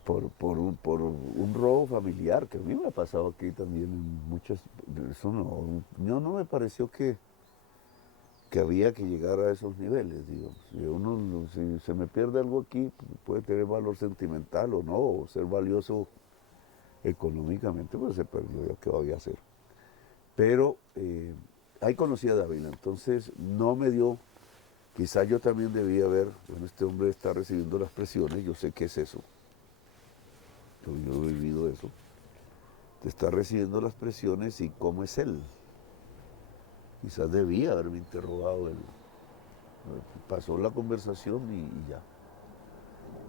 por un robo familiar, que a mí me ha pasado aquí también en muchas, eso no me pareció que había que llegar a esos niveles, digamos. Si se me pierde algo aquí, puede tener valor sentimental o no, o ser valioso económicamente, pues se perdió, ¿yo qué voy a hacer? Pero ahí conocí a Dávila, entonces no me dio, quizá yo también debía ver, bueno, este hombre está recibiendo las presiones, yo sé qué es eso, yo he vivido eso, te está recibiendo las presiones y cómo es él. Quizás debía haberme interrogado él. Pasó la conversación y ya.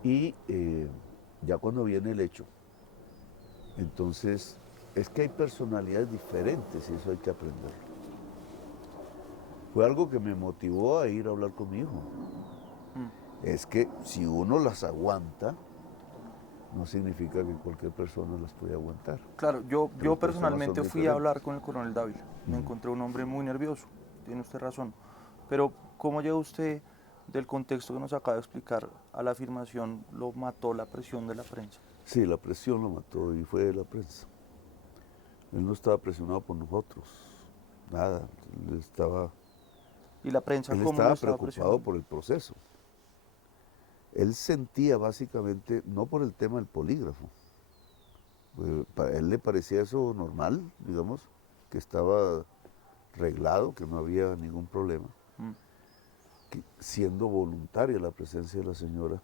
Y ya cuando viene el hecho, entonces es que hay personalidades diferentes y eso hay que aprender. Fue algo que me motivó a ir a hablar con mi hijo. Es que si uno las aguanta, no significa que cualquier persona las puede aguantar. Claro, yo Las personas personalmente son fui a diferentes. hablar con el coronel Dávila. Me encontré un hombre muy nervioso, tiene usted razón. Pero, ¿cómo llega usted del contexto que nos acaba de explicar a la afirmación lo mató la presión de la prensa? Sí, la presión lo mató y fue de la prensa. Él no estaba presionado por nosotros, nada. ¿Y la prensa Él cómo lo estaba estaba preocupado presionando? por el proceso. Él sentía básicamente, no por el tema del polígrafo, para él le parecía eso normal, digamos, que estaba reglado, que no había ningún problema. Mm. Que siendo voluntaria la presencia de la señora,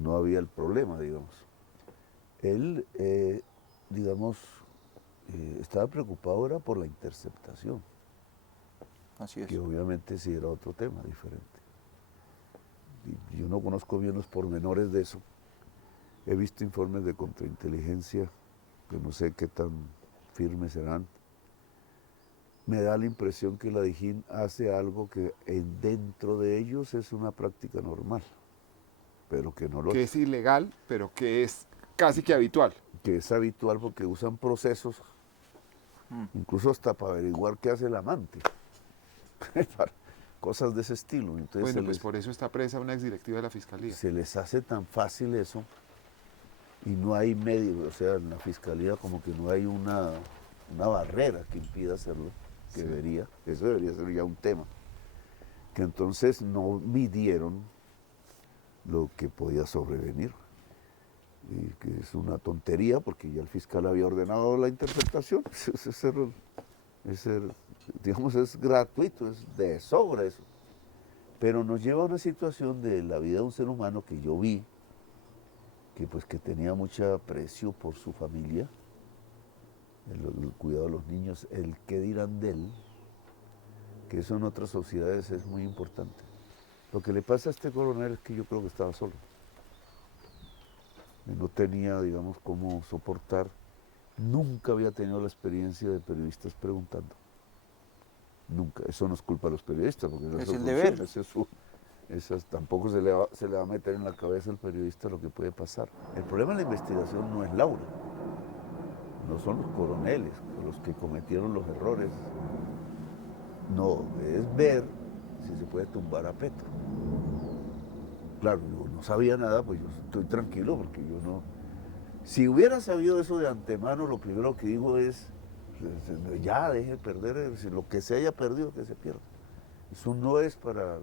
no había el problema, digamos. Él, digamos, estaba preocupado era por la interceptación, Así es. que obviamente sí era otro tema diferente. Yo no conozco bien los pormenores de eso. He visto informes de contrainteligencia, que no sé qué tan firmes serán. Me da la impresión que la Dijín hace algo que dentro de ellos es una práctica normal, pero que no lo Que es ilegal, pero que es casi que habitual. que es habitual porque usan procesos, incluso hasta para averiguar qué hace el amante, para cosas de ese estilo. Entonces Bueno, pues por eso está presa una exdirectiva de la Fiscalía. se les hace tan fácil eso y no hay medio, o sea, en la Fiscalía como que no hay una barrera que impida hacerlo, que Sí. eso debería ser ya un tema, que entonces no midieron lo que podía sobrevenir. Y que es una tontería porque ya el fiscal había ordenado la interceptación. Digamos, es gratuito, es de sobra eso. Pero nos lleva a una situación de la vida de un ser humano que yo vi, que pues que tenía mucha aprecio por su familia, el cuidado de los niños, el qué dirán de él, que eso en otras sociedades es muy importante. Lo que le pasa a este coronel es que yo creo que estaba solo. No tenía, digamos, cómo soportar. Nunca había tenido la experiencia de periodistas preguntando. Nunca. Eso no es culpa de los periodistas, porque esa Es su el función, deber. tampoco se le va a meter en la cabeza al periodista lo que puede pasar. El problema de la investigación no es Laura, no son los coroneles los que cometieron los errores. No, es ver si se puede tumbar a Petro. Claro, yo no sabía nada, pues yo estoy tranquilo porque yo no. Si hubiera sabido eso de antemano, lo primero que digo es, ya deje de perder, lo que se haya perdido, que se pierda. Eso no es para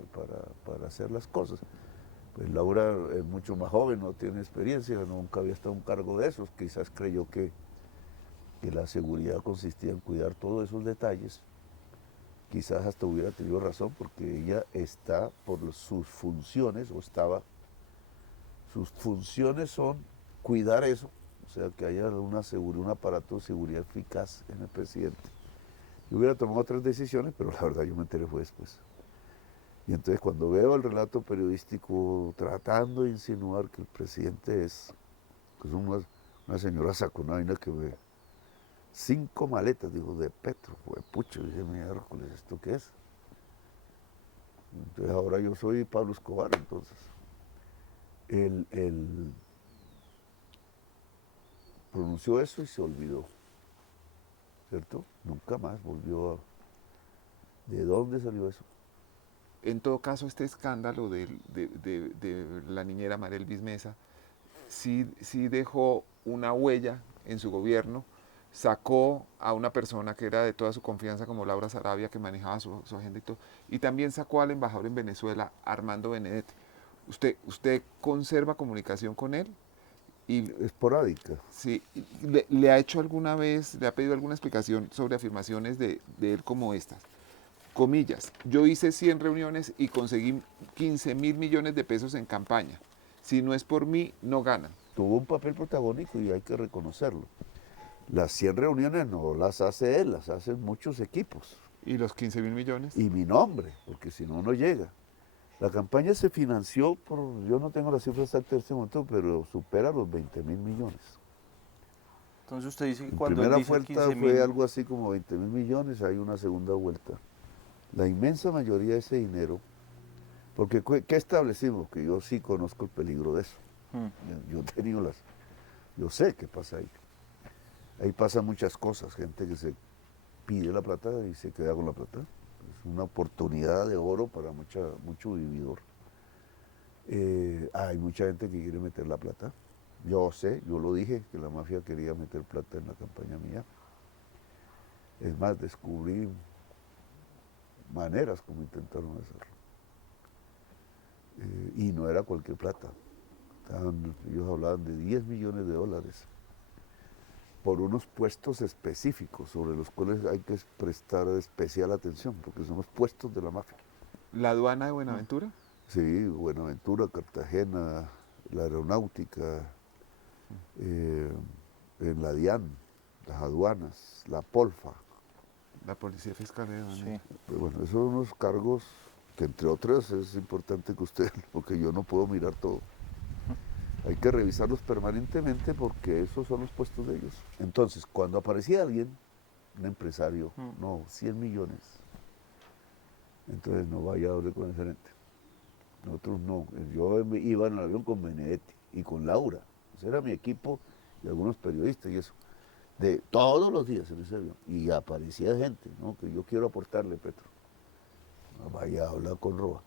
hacer las cosas. Pues Laura es mucho más joven, no tiene experiencia, nunca había estado en un cargo de esos, quizás creyó que la seguridad consistía en cuidar todos esos detalles. Quizás hasta hubiera tenido razón porque ella está por sus funciones, sus funciones son cuidar eso, o sea, que haya un aparato de seguridad eficaz en el presidente. Yo hubiera tomado otras decisiones, pero la verdad yo me enteré fue después. Y entonces cuando veo el relato periodístico tratando de insinuar que el presidente es una señora sacó una vaina que ve 5 maletas, digo, de Petro, fue pucho, dije, miércoles, ¿esto qué es? Entonces ahora yo soy Pablo Escobar, entonces. Él pronunció eso y se olvidó, ¿cierto? Nunca más volvió a... ¿De dónde salió eso? En todo caso, este escándalo de la niñera Mariel Mesa sí dejó una huella en su gobierno, sacó a una persona que era de toda su confianza como Laura Sarabia, que manejaba su agenda y todo, y también sacó al embajador en Venezuela, Armando Benedetti. ¿Usted conserva comunicación con él? Y Esporádica. sí, ¿le ha hecho alguna vez, le ha pedido alguna explicación sobre afirmaciones de él como estas? Comillas, yo hice 100 reuniones y conseguí 15.000 millones de pesos en campaña. Si no es por mí, no ganan. Tuvo un papel protagónico y hay que reconocerlo. Las 100 reuniones no las hace él, las hacen muchos equipos. ¿Y los 15.000 millones? Y mi nombre, porque si no, no llega. La campaña se financió por, yo no tengo la cifra exacta en este momento, pero supera los 20.000 millones. Entonces usted dice que En cuando él primera dice vuelta 15.000, fue algo así como 20.000 millones, hay una segunda vuelta. La inmensa mayoría de ese dinero, porque ¿qué establecimos? Que yo sí conozco el peligro de eso. Yo he tenido yo sé qué pasa ahí. Ahí pasan muchas cosas, gente que se pide la plata y se queda con la plata. Es una oportunidad de oro para mucho vividor. Hay mucha gente que quiere meter la plata. Yo sé, yo lo dije, que la mafia quería meter plata en la campaña mía. Es más, descubrí maneras como intentaron hacerlo. Y no era cualquier plata. Ellos hablaban de 10 millones de dólares por unos puestos específicos sobre los cuales hay que prestar especial atención, porque son los puestos de la mafia. ¿La aduana de Buenaventura? Sí, Buenaventura, Cartagena, la aeronáutica, en la DIAN, las aduanas, la POLFA. La Policía Fiscal de Aduanas. sí. Pero bueno, esos son unos cargos que entre otros es importante que usted, porque yo no puedo mirar todo. Hay que revisarlos permanentemente porque esos son los puestos de ellos. Entonces, cuando aparecía alguien, un empresario, no, 100 millones, entonces no vaya a hablar con el gerente. Nosotros no. Yo iba en el avión con Benedetti y con Laura. Ese era mi equipo y algunos periodistas y eso. De todos los días en ese avión. Y aparecía gente, ¿no? Que yo quiero aportarle, Petro. No vaya a hablar con Roa.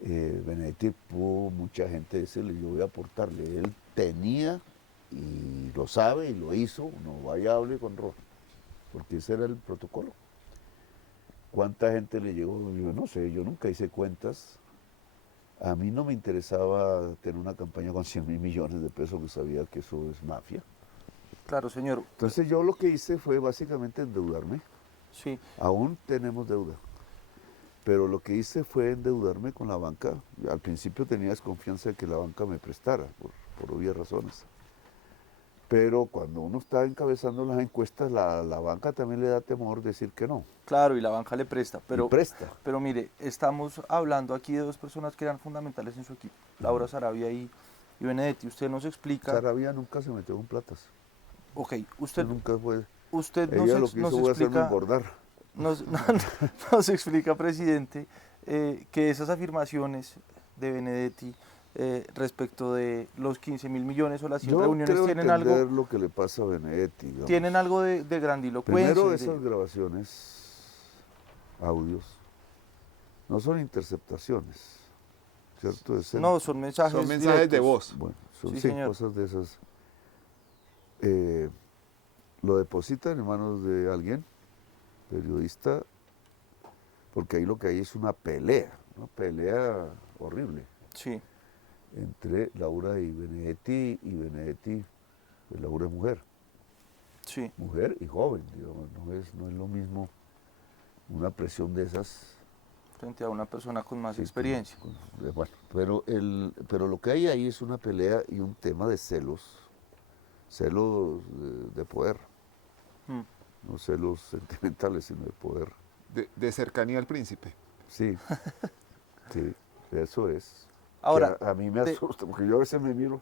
Benedetti pudo mucha gente decirle, yo voy a aportarle. Él tenía y lo sabe y lo hizo, no vaya a hablar con Roa. Porque ese era el protocolo. ¿Cuánta gente le llegó? Yo no sé, yo nunca hice cuentas. A mí no me interesaba tener una campaña con 100.000 millones de pesos, que sabía que eso es mafia. Claro, señor. Entonces yo lo que hice fue básicamente endeudarme. Sí. Aún tenemos deuda. Pero lo que hice fue endeudarme con la banca. Al principio tenía desconfianza de que la banca me prestara, por obvias razones. Pero cuando uno está encabezando las encuestas, la banca también le da temor decir que no. Claro, y la banca le presta, Y presta. pero mire, estamos hablando aquí de dos personas que eran fundamentales en su equipo, Laura Sarabia y Benedetti. Usted nos explica. Sarabia nunca se metió con platas. Ok, Usted nunca fue. usted Ella lo que hizo fue hacerme engordar. Nos explica, presidente, que esas afirmaciones de Benedetti respecto de los 15.000 millones o las 100 Yo reuniones creo tienen entender algo, lo que le pasa a Benedetti. Digamos. tienen algo de grandilocuencia. Primero, de- esas grabaciones, audios, no son interceptaciones, ¿cierto? No, son mensajes Son mensajes de directos. voz. Bueno, son Sí, sí, señor. cosas de esas. Lo depositan en manos de alguien, periodista, porque ahí lo que hay es una pelea horrible Sí, entre Laura y Benedetti, pues Laura es sí. mujer y joven, digamos, no es lo mismo una presión de esas. Frente a una persona con más Sí, experiencia. bueno, pero lo que hay ahí es una pelea y un tema de celos de poder, Mm. no celos sentimentales, sino de poder. De cercanía al príncipe. Sí, sí, eso es. Ahora, Que a mí me de- asusta, porque yo a veces me miro,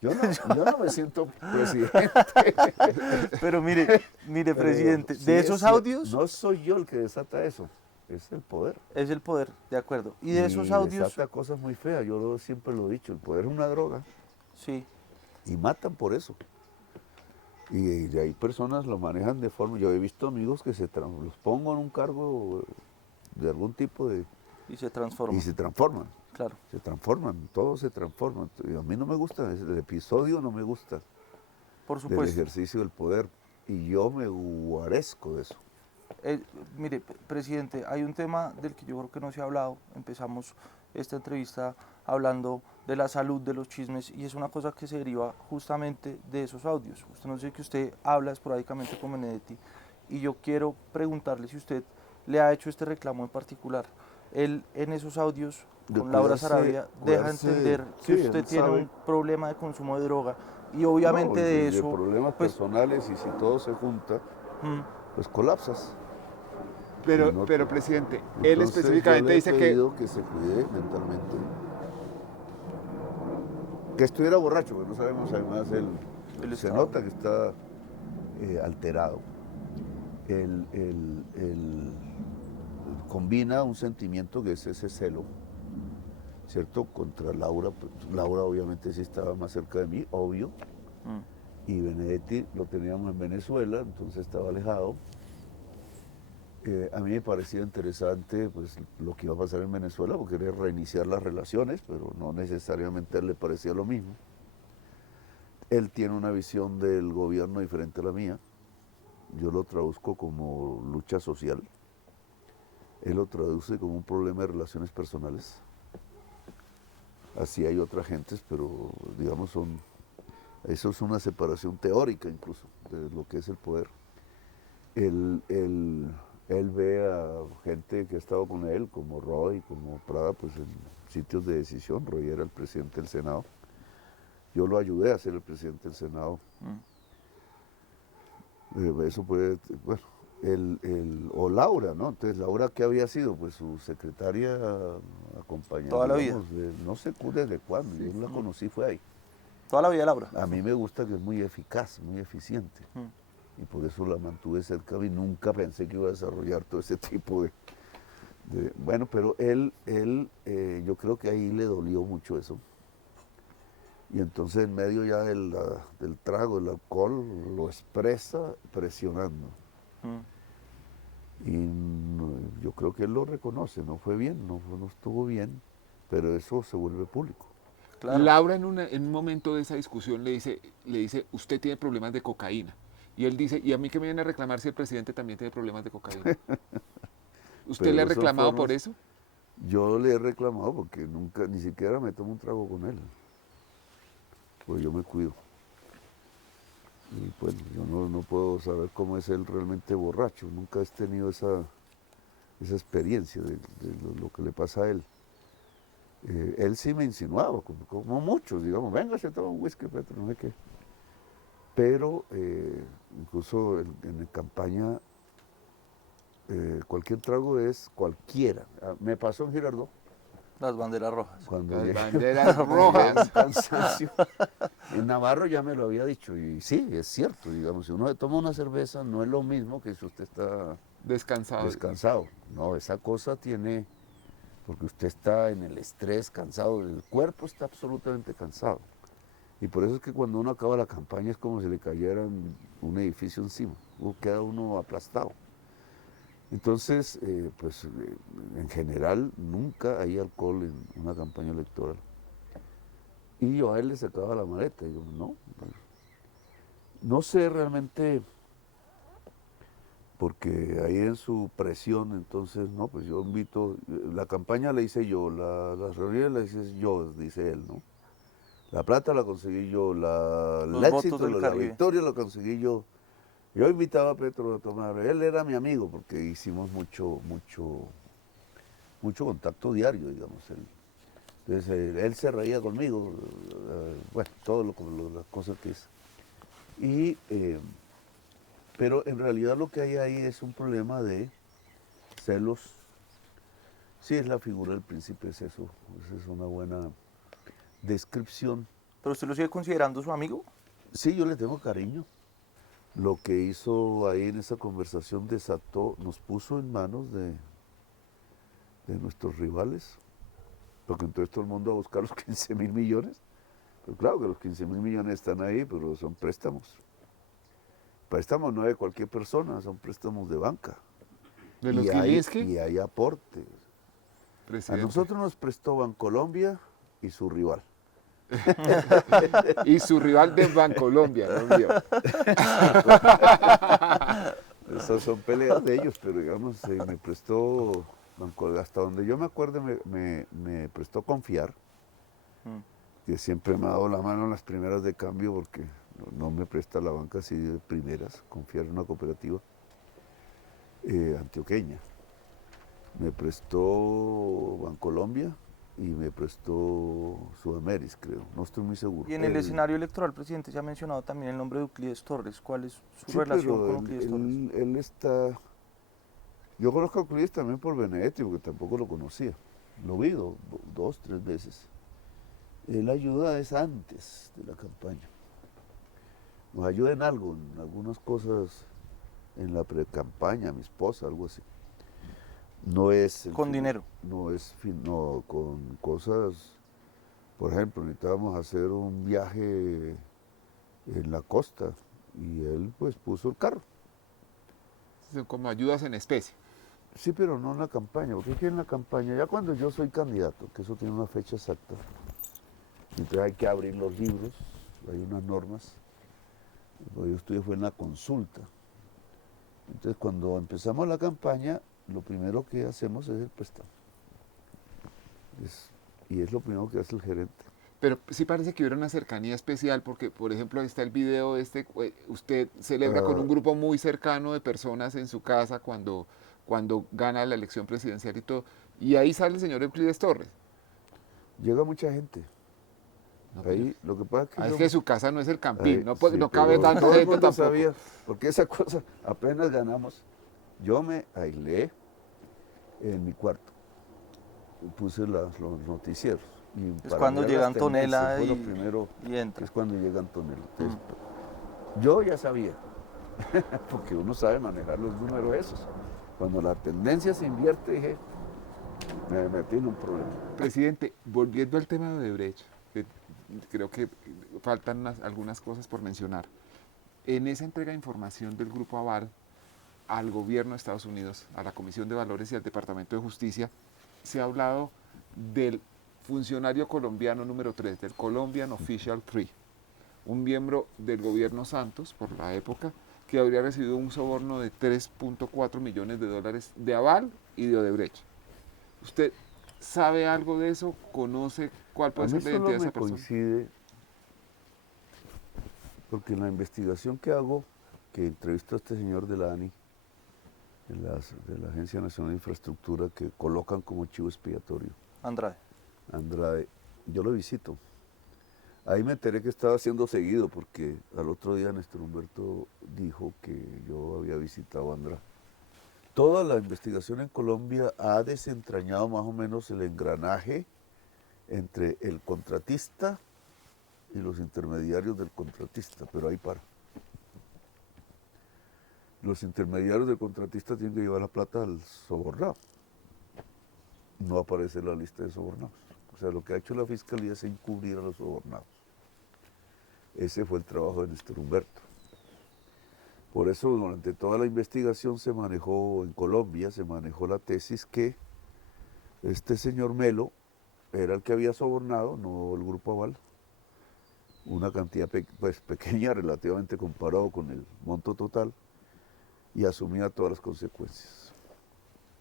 yo no me siento presidente. pero mire, Pero presidente, sí de es esos cierto, audios no soy yo el que desata eso, es el poder. es el poder, de acuerdo. Y de esos Y audios, desata cosas muy feas, siempre lo he dicho, el poder es una droga sí, y matan por eso. Y de ahí personas lo manejan de forma, yo he visto amigos que los pongo en un cargo de algún tipo y se transforma. y se transforman. Claro, Se transforman, todo se transforma. Y a mí no me gusta, el episodio no me gusta por del supuesto. ejercicio del poder. Y yo me guarezco de eso. Mire, presidente, hay un tema del que yo creo que no se ha hablado. Empezamos esta entrevista hablando de la salud, de los chismes, y es una cosa que se deriva justamente de esos audios. Usted no sé que usted habla esporádicamente con Benedetti, y yo quiero preguntarle si usted le ha hecho este reclamo en particular. Él en esos audios De con Laura cuidarse- Sarabia deja cuidarse, entender sí, que usted él tiene sabe. un problema de consumo de droga, y No, obviamente y de de eso, problemas pues, personales, y si todo se junta, mm, pues colapsas. Y no Pero presidente, él entonces yo específicamente le he dice que pedido que se cuide mentalmente. Que estuviera borracho, porque no sabemos, además, el se Estado. nota que está alterado. Él combina un sentimiento que es ese celo, ¿cierto? Contra Laura. Pues, Laura obviamente sí estaba más cerca de mí, obvio. Mm, Y Benedetti lo teníamos en Venezuela, entonces estaba alejado. A mí me parecía interesante pues, lo que iba a pasar en Venezuela, porque quería reiniciar las relaciones, pero no necesariamente a él le parecía lo mismo. Él tiene una visión del gobierno diferente a la mía. Yo lo traduzco como lucha social. Él lo traduce como un problema de relaciones personales. Así hay otras gentes, pero digamos eso es una separación teórica incluso de lo que es el poder. Él ve a gente que ha estado con él, como Roy, como Prada, pues en sitios de decisión. Roy era el presidente del Senado. Yo lo ayudé a ser el presidente del Senado. Eso puede, bueno, o Laura, ¿no? Entonces, Laura, ¿qué había sido? Pues su secretaria acompañada, Toda la vida. digamos, no sé desde cuándo, yo la conocí, fue ahí. Toda la vida de Laura. A mí me gusta que es muy eficaz, muy eficiente. Y por eso la mantuve cerca y nunca pensé que iba a desarrollar todo ese tipo bueno, pero yo creo que ahí le dolió mucho eso. Y entonces en medio ya del trago, del alcohol, lo expresa presionando. Y yo creo que él lo reconoce, no fue bien, no estuvo bien, pero eso se vuelve público. Claro. Laura en un momento de esa discusión le dice, usted tiene problemas de cocaína. Y él dice, ¿y a mí qué me viene a reclamar si el presidente también tiene problemas de cocaína? ¿Usted le ha Pero son reclamado por formas- eso? Yo le he reclamado porque nunca, ni siquiera me tomo un trago con él, pues yo me cuido. Y bueno, yo no puedo saber cómo es él realmente borracho, nunca he tenido esa experiencia de lo que le pasa a él. Él sí me insinuaba, como muchos, digamos, venga, se toma un whisky, Petro, no sé qué. Pero incluso en campaña, cualquier trago es cualquiera. Me pasó en Girardot, Las banderas rojas. cuando Las llegué, banderas llegué rojas. en cansancio. En Navarro ya me lo había dicho, y sí, es cierto, digamos, si uno toma una cerveza no es lo mismo que si usted está Descansado. descansado. No, esa cosa tiene, porque usted está en el estrés, cansado, el cuerpo está absolutamente cansado. Y por eso es que cuando uno acaba la campaña es como si le cayera un edificio encima, queda uno aplastado. Entonces, en general, nunca hay alcohol en una campaña electoral. Y yo a él le sacaba la maleta, y yo, no sé realmente, porque ahí en su presión, entonces, no, pues yo invito, la campaña la hice yo, las reuniones las hice yo, dice él, ¿no? La plata la conseguí yo, el Los votos éxito, del la Caribe. victoria la conseguí yo. Yo invitaba a Petro a tomar, él era mi amigo porque hicimos mucho contacto diario, digamos. Entonces él se reía conmigo, bueno, las cosas que hice. Pero en realidad lo que hay ahí es un problema de celos. Sí, es la figura del príncipe, es eso, esa es una buena descripción. ¿Pero usted lo sigue considerando su amigo? Sí, yo le tengo cariño. Lo que hizo ahí en esa conversación nos puso en manos de nuestros rivales, porque entonces todo el mundo a buscar los 15.000 millones. Pero claro que los 15.000 millones están ahí, pero son préstamos. Préstamos no de cualquier persona, son préstamos de banca. ¿De los Gilinski? Y hay aportes. A presidente. nosotros nos prestó Bancolombia y su rival. Y su rival de Bancolombia, ¿no, mío? Esas son peleas de ellos, pero digamos, me prestó, hasta donde yo me acuerdo, me prestó Confiar, que siempre me ha dado la mano en las primeras de cambio porque no me presta la banca así de primeras. Confiar en una cooperativa antioqueña. Me prestó Bancolombia y me prestó Sudameris, creo. No estoy muy seguro. Y en el escenario electoral, presidente, se ha mencionado también el nombre de Euclides Torres. ¿Cuál es su Sí, relación pero con Euclides Torres? él está... Yo conozco a Euclides también por Benedetti, porque tampoco lo conocía. Lo vi 2, 3 veces. Él ayuda es antes de la campaña. Nos ayuda en algo, en algunas cosas en la pre-campaña, mi esposa, algo así. No es... Con dinero. No es... No, con cosas... Por ejemplo, necesitábamos hacer un viaje en la costa y él pues puso el carro. Son como ayudas en especie. Sí, pero no en la campaña, porque es que en la campaña, ya cuando yo soy candidato, que eso tiene una fecha exacta, entonces hay que abrir los libros, hay unas normas, lo que yo estudié fue en la consulta. Entonces cuando empezamos la campaña, lo primero que hacemos es el préstamo. Y es lo primero que hace el gerente. Pero sí parece que hubiera una cercanía especial porque, por ejemplo, ahí está el video usted celebra con un grupo muy cercano de personas en su casa cuando gana la elección presidencial y todo, y ahí sale el señor Euclides Torres. Llega mucha gente. No, Ahí, lo que pasa es que es que su casa no es el Campín, ahí, no, sí, no cabe pero tanta todo el gente mundo tampoco. sabía, porque esa cosa, apenas ganamos, yo me aislé en mi cuarto, puse los noticieros. Y Es para cuando mirar llega las tendencias, Antonella fue lo primero, y entra. es cuando llega Antonella. Entonces, yo ya sabía, porque uno sabe manejar los números esos. Cuando la tendencia se invierte, dije, me metí en un problema. Presidente, volviendo al tema de Odebrecht, que creo que faltan algunas cosas por mencionar. En esa entrega de información del Grupo Aval al gobierno de Estados Unidos, a la Comisión de Valores y al Departamento de Justicia, se ha hablado del funcionario colombiano número 3, del Colombian Official 3, un miembro del gobierno Santos, por la época, que habría recibido un soborno de 3.4 millones de dólares de Aval y de Odebrecht. ¿Usted sabe algo de eso? ¿Conoce cuál A puede mí ser la solo identidad de me esa persona? coincide, porque en la investigación que hago, que entrevisto a este señor de la ANI, de la Agencia Nacional de Infraestructura, que colocan como chivo expiatorio, Andrade. Andrade, yo lo visito. Ahí me enteré que estaba siendo seguido, porque al otro día Néstor Humberto dijo que yo había visitado a Andrade. Toda la investigación en Colombia ha desentrañado más o menos el engranaje entre el contratista y los intermediarios del contratista, pero ahí para. Los intermediarios del contratista tienen que llevar la plata al sobornado. No aparece en la lista de sobornados. O sea, lo que ha hecho la Fiscalía es encubrir a los sobornados. Ese fue el trabajo de Néstor Humberto. Por eso durante toda la investigación se manejó, en Colombia, se manejó la tesis que este señor Melo era el que había sobornado, no el Grupo Aval, una cantidad pues, pequeña relativamente comparado con el monto total, y asumía todas las consecuencias.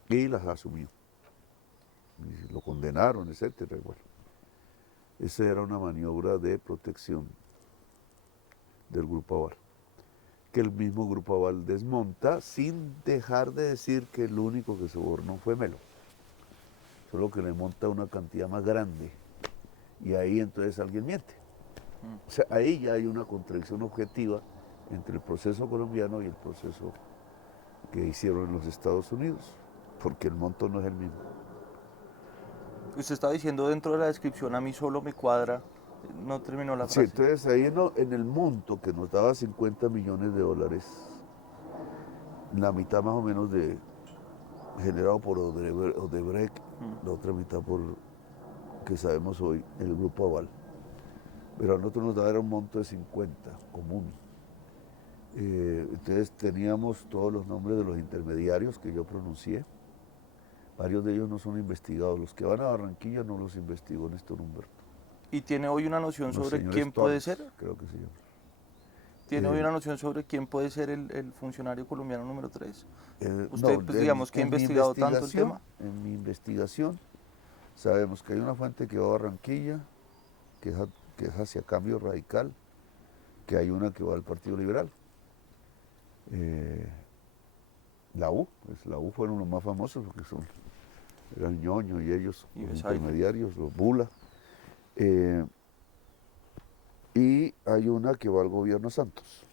Y las asumió. Y lo condenaron, etcétera. Bueno, esa era una maniobra de protección del Grupo Aval, que el mismo Grupo Aval desmonta sin dejar de decir que el único que sobornó fue Melo, solo que le monta una cantidad más grande y ahí entonces alguien miente. O sea, ahí ya hay una contradicción objetiva entre el proceso colombiano y el proceso que hicieron en los Estados Unidos, porque el monto no es el mismo. Usted estaba diciendo dentro de la descripción, a mí solo me cuadra, no terminó la Sí, frase. entonces ahí en el monto que nos daba 50 millones de dólares, la mitad más o menos generado por Odebrecht, la otra mitad por, que sabemos hoy, el Grupo Aval. Pero a nosotros nos daba un monto de 50 común. Entonces teníamos todos los nombres de los intermediarios que yo pronuncié, Varios de ellos no son investigados. Los que van a Barranquilla no los investigó Néstor Humberto. ¿Y tiene hoy una noción Los sobre señores quién puede Torres, ser? creo que se llama. ¿Tiene hoy una noción sobre quién puede ser el funcionario colombiano número 3? Usted, No, pues, digamos que ha en mi investigado tanto el tema. En mi investigación sabemos que hay una fuente que va a Barranquilla, que es hacia Cambio Radical, que hay una que va al Partido Liberal. La U, pues la U fueron los más famosos porque eran Ñoño y ellos, Y los Besaile. intermediarios, los Bula. Y hay una que va al gobierno Santos.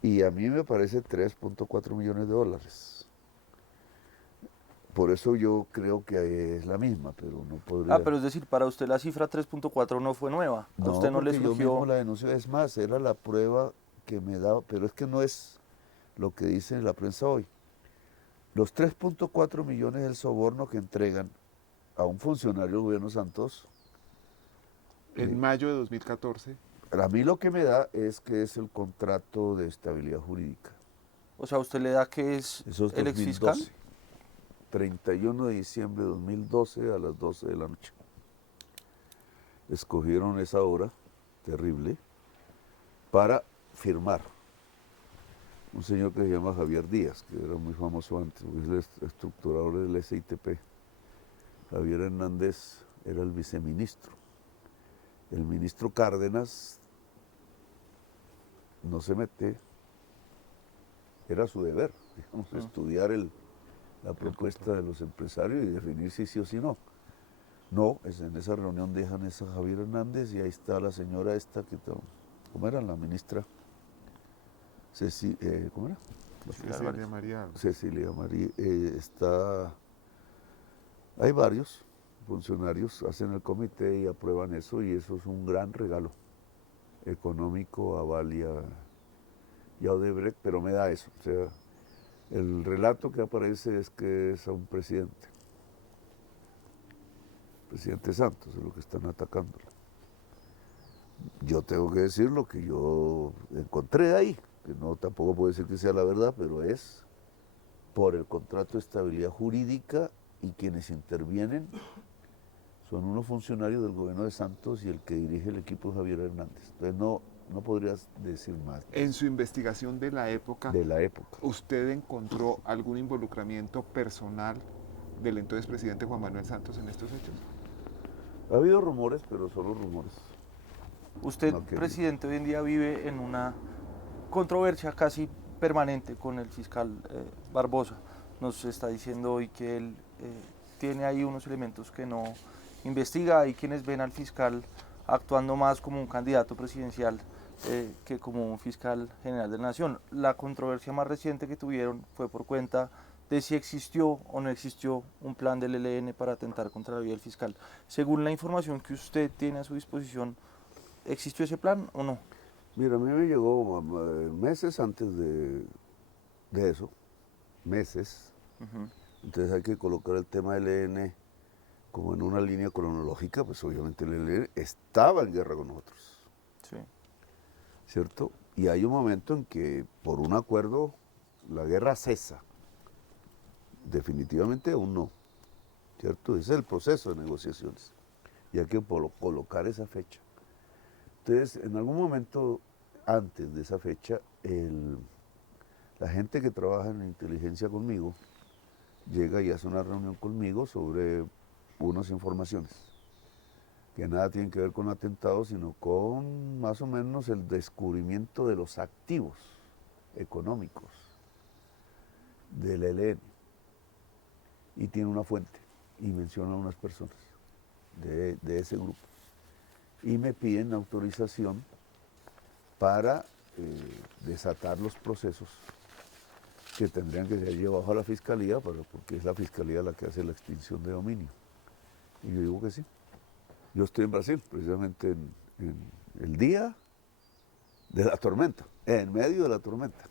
Y a mí me parece 3.4 millones de dólares. Por eso yo creo que es la misma, pero no podría... Ah, pero es decir, para usted la cifra 3.4 no fue nueva. A No, usted no le porque yo mismo surgió. la denuncio. Es más, era la prueba que me daba, pero es que no es lo que dice la prensa hoy. Los 3.4 millones del soborno que entregan a un funcionario del gobierno Santos, En mayo de 2014, a mí lo que me da es que es el contrato de estabilidad jurídica. O sea, ¿usted le da que es Eso es el 2012. exfiscal? 31 de diciembre de 2012 a las 12 de la noche. Escogieron esa hora terrible para firmar. Un señor que se llama Javier Díaz, que era muy famoso antes, es el estructurador del SITP. Javier Hernández era el viceministro. El ministro Cárdenas no se mete, era su deber, digamos, estudiar la propuesta de los empresarios y definir si sí o si no. No, en esa reunión dejan a Javier Hernández y ahí está la señora esta ¿cómo era? La ministra ¿cómo era? Cecilia María. Cecilia María. Hay varios funcionarios, hacen el comité y aprueban eso, y eso es un gran regalo económico a Valia y a Odebrecht, pero me da eso. O sea, el relato que aparece es que es a un presidente Santos, es lo que están atacando. Yo tengo que decir lo que yo encontré ahí, que no tampoco puedo decir que sea la verdad, pero es por el contrato de estabilidad jurídica, y quienes intervienen son unos funcionarios del gobierno de Santos y el que dirige el equipo es Javier Hernández. Entonces no podrías decir más. En su investigación de la época, ¿usted encontró algún involucramiento personal del entonces presidente Juan Manuel Santos en estos hechos? Ha habido rumores, pero solo rumores. Usted, presidente, hoy en día vive en una controversia casi permanente con el fiscal Barbosa. Nos está diciendo hoy que él tiene ahí unos elementos que no investiga. Hay quienes ven al fiscal actuando más como un candidato presidencial que como un fiscal general de la nación. La controversia más reciente que tuvieron fue por cuenta de si existió o no existió un plan del ELN para atentar contra la vida del fiscal. Según la información que usted tiene a su disposición, ¿existió ese plan o no? Mira, a mí me llegó meses antes de eso, meses. Entonces hay que colocar el tema del ELN como en una línea cronológica, pues obviamente el ELN estaba en guerra con nosotros. Sí. ¿Cierto? Y hay un momento en que por un acuerdo la guerra cesa. Definitivamente aún no. ¿Cierto? Ese es el proceso de negociaciones. Y hay que colocar esa fecha. Entonces, en algún momento antes de esa fecha, la gente que trabaja en la inteligencia conmigo llega y hace una reunión conmigo sobre unas informaciones que nada tienen que ver con atentados, sino con más o menos el descubrimiento de los activos económicos del ELN. Y tiene una fuente y menciona a unas personas de ese grupo. Y me piden autorización para desatar los procesos que tendrían que ser llevados a la fiscalía, porque es la fiscalía la que hace la extinción de dominio. Y yo digo que sí. Yo estoy en Brasil, precisamente en el día de la tormenta, en medio de la tormenta.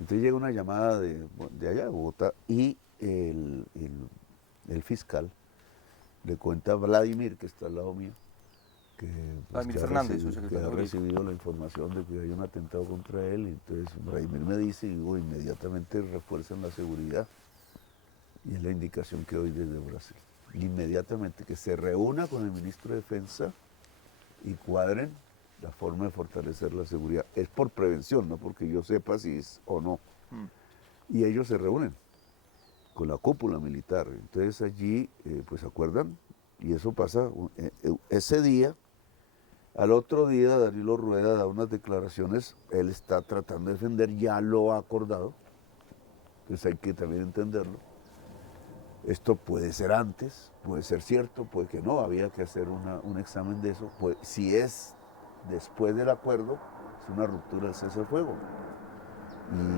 Entonces llega una llamada de allá de Bogotá, y el fiscal le cuenta a Vladimir, que está al lado mío, que ha recibido la información de que hay un atentado contra él. Y entonces Vladimir me dice, y inmediatamente refuerzan la seguridad. Y es la indicación que doy desde Brasil. Inmediatamente que se reúna con el ministro de Defensa y cuadren la forma de fortalecer la seguridad. Es por prevención, no porque yo sepa si es o no. Y ellos se reúnen con la cúpula militar. Entonces allí, pues acuerdan, y eso pasa ese día. Al otro día Danilo Rueda da unas declaraciones, él está tratando de defender, ya lo ha acordado, entonces hay que también entenderlo. Esto puede ser antes, puede ser cierto, puede que no, había que hacer un examen de eso. Pues, si es después del acuerdo, es una ruptura del cese al fuego.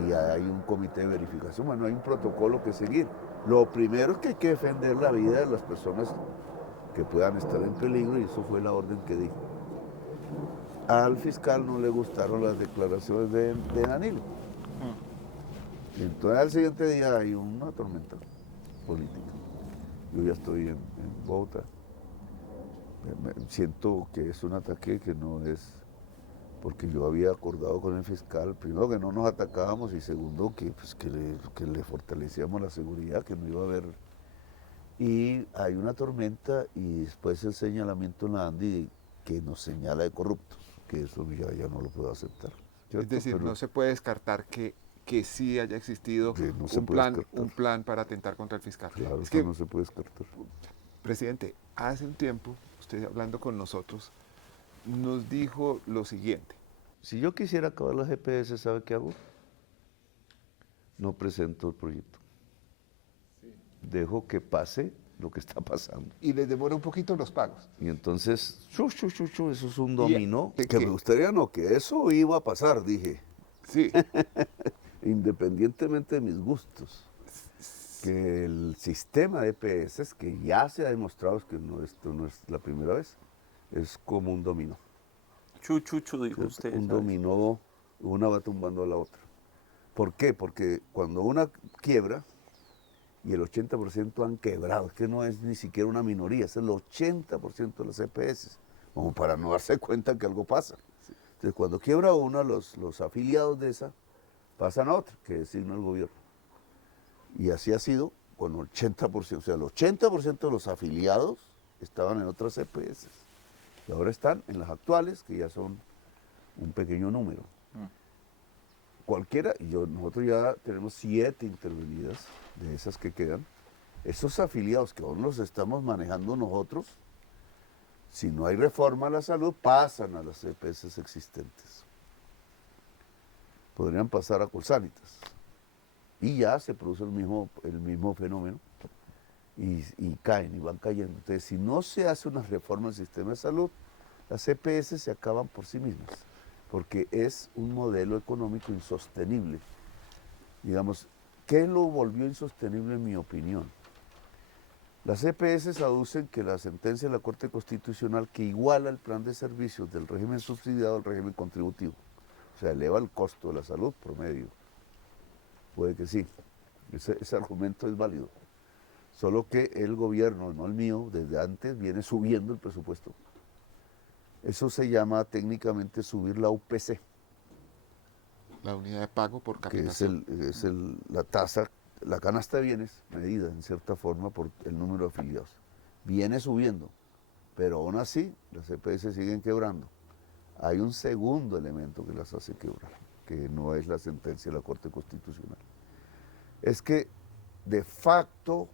Y hay un comité de verificación, bueno, hay un protocolo que seguir. Lo primero es que hay que defender la vida de las personas que puedan estar en peligro y eso fue la orden que di. Al fiscal no le gustaron las declaraciones de Danilo. Entonces al siguiente día hay una tormenta política. Yo ya estoy en Bogotá. Siento que es un ataque que no es, porque yo había acordado con el fiscal, primero que no nos atacábamos y segundo que, pues, que le fortalecíamos la seguridad, que no iba a haber. Y hay una tormenta y después el señalamiento en la ANDI que nos señala de corruptos, que eso ya no lo puedo aceptar. ¿Cierto? Es decir, Pero no se puede descartar que sí haya existido que no se un puede plan, descartar. un plan para atentar contra el fiscal. Claro, Es eso que, no se puede descartar. presidente, hace un tiempo, usted hablando con nosotros, nos dijo lo siguiente. Si yo quisiera acabar las GPS, ¿sabe qué hago? No presento el proyecto. Dejo que pase lo que está pasando. Y les demora un poquito los pagos. Y entonces, eso es un ¿Y dominó. de Que qué? me gustaría que eso iba a pasar, dije. Sí, Independientemente de mis gustos. Que el sistema de EPS, que ya se ha demostrado que esto no es la primera vez, es como un dominó. Chuchuchu, dijo usted. Un ¿sabes? dominó, una va tumbando a la otra. ¿Por qué? Porque cuando una quiebra, y el 80% han quebrado, es que no es ni siquiera una minoría, es el 80% de las EPS, como para no darse cuenta que algo pasa. Entonces cuando quiebra una, los afiliados de esa pasan a otra, que designa el gobierno. Y así ha sido con 80%, o sea, el 80% de los afiliados estaban en otras EPS. Y ahora están en las actuales, que ya son un pequeño número. Cualquiera, nosotros ya tenemos 7 intervenidas de esas que quedan. Esos afiliados que aún los estamos manejando nosotros, si no hay reforma a la salud, pasan a las EPS existentes. Podrían pasar a Colsanitas. Y ya se produce el mismo fenómeno y caen y van cayendo. Entonces, si no se hace una reforma al sistema de salud, las EPS se acaban por sí mismas, porque es un modelo económico insostenible. Digamos, ¿qué lo volvió insostenible en mi opinión? Las EPS aducen que la sentencia de la Corte Constitucional que iguala el plan de servicios del régimen subsidiado al régimen contributivo, o sea, eleva el costo de la salud promedio. Puede que sí, ese argumento es válido. Solo que el gobierno, no el mío, desde antes viene subiendo el presupuesto. Eso se llama técnicamente subir la UPC, la unidad de pago por que es, capitación. la tasa, la canasta de bienes medida en cierta forma por el número de afiliados. Viene subiendo, pero aún así las EPS siguen quebrando. Hay un segundo elemento que las hace quebrar, que no es la sentencia de la Corte Constitucional. Es que de facto,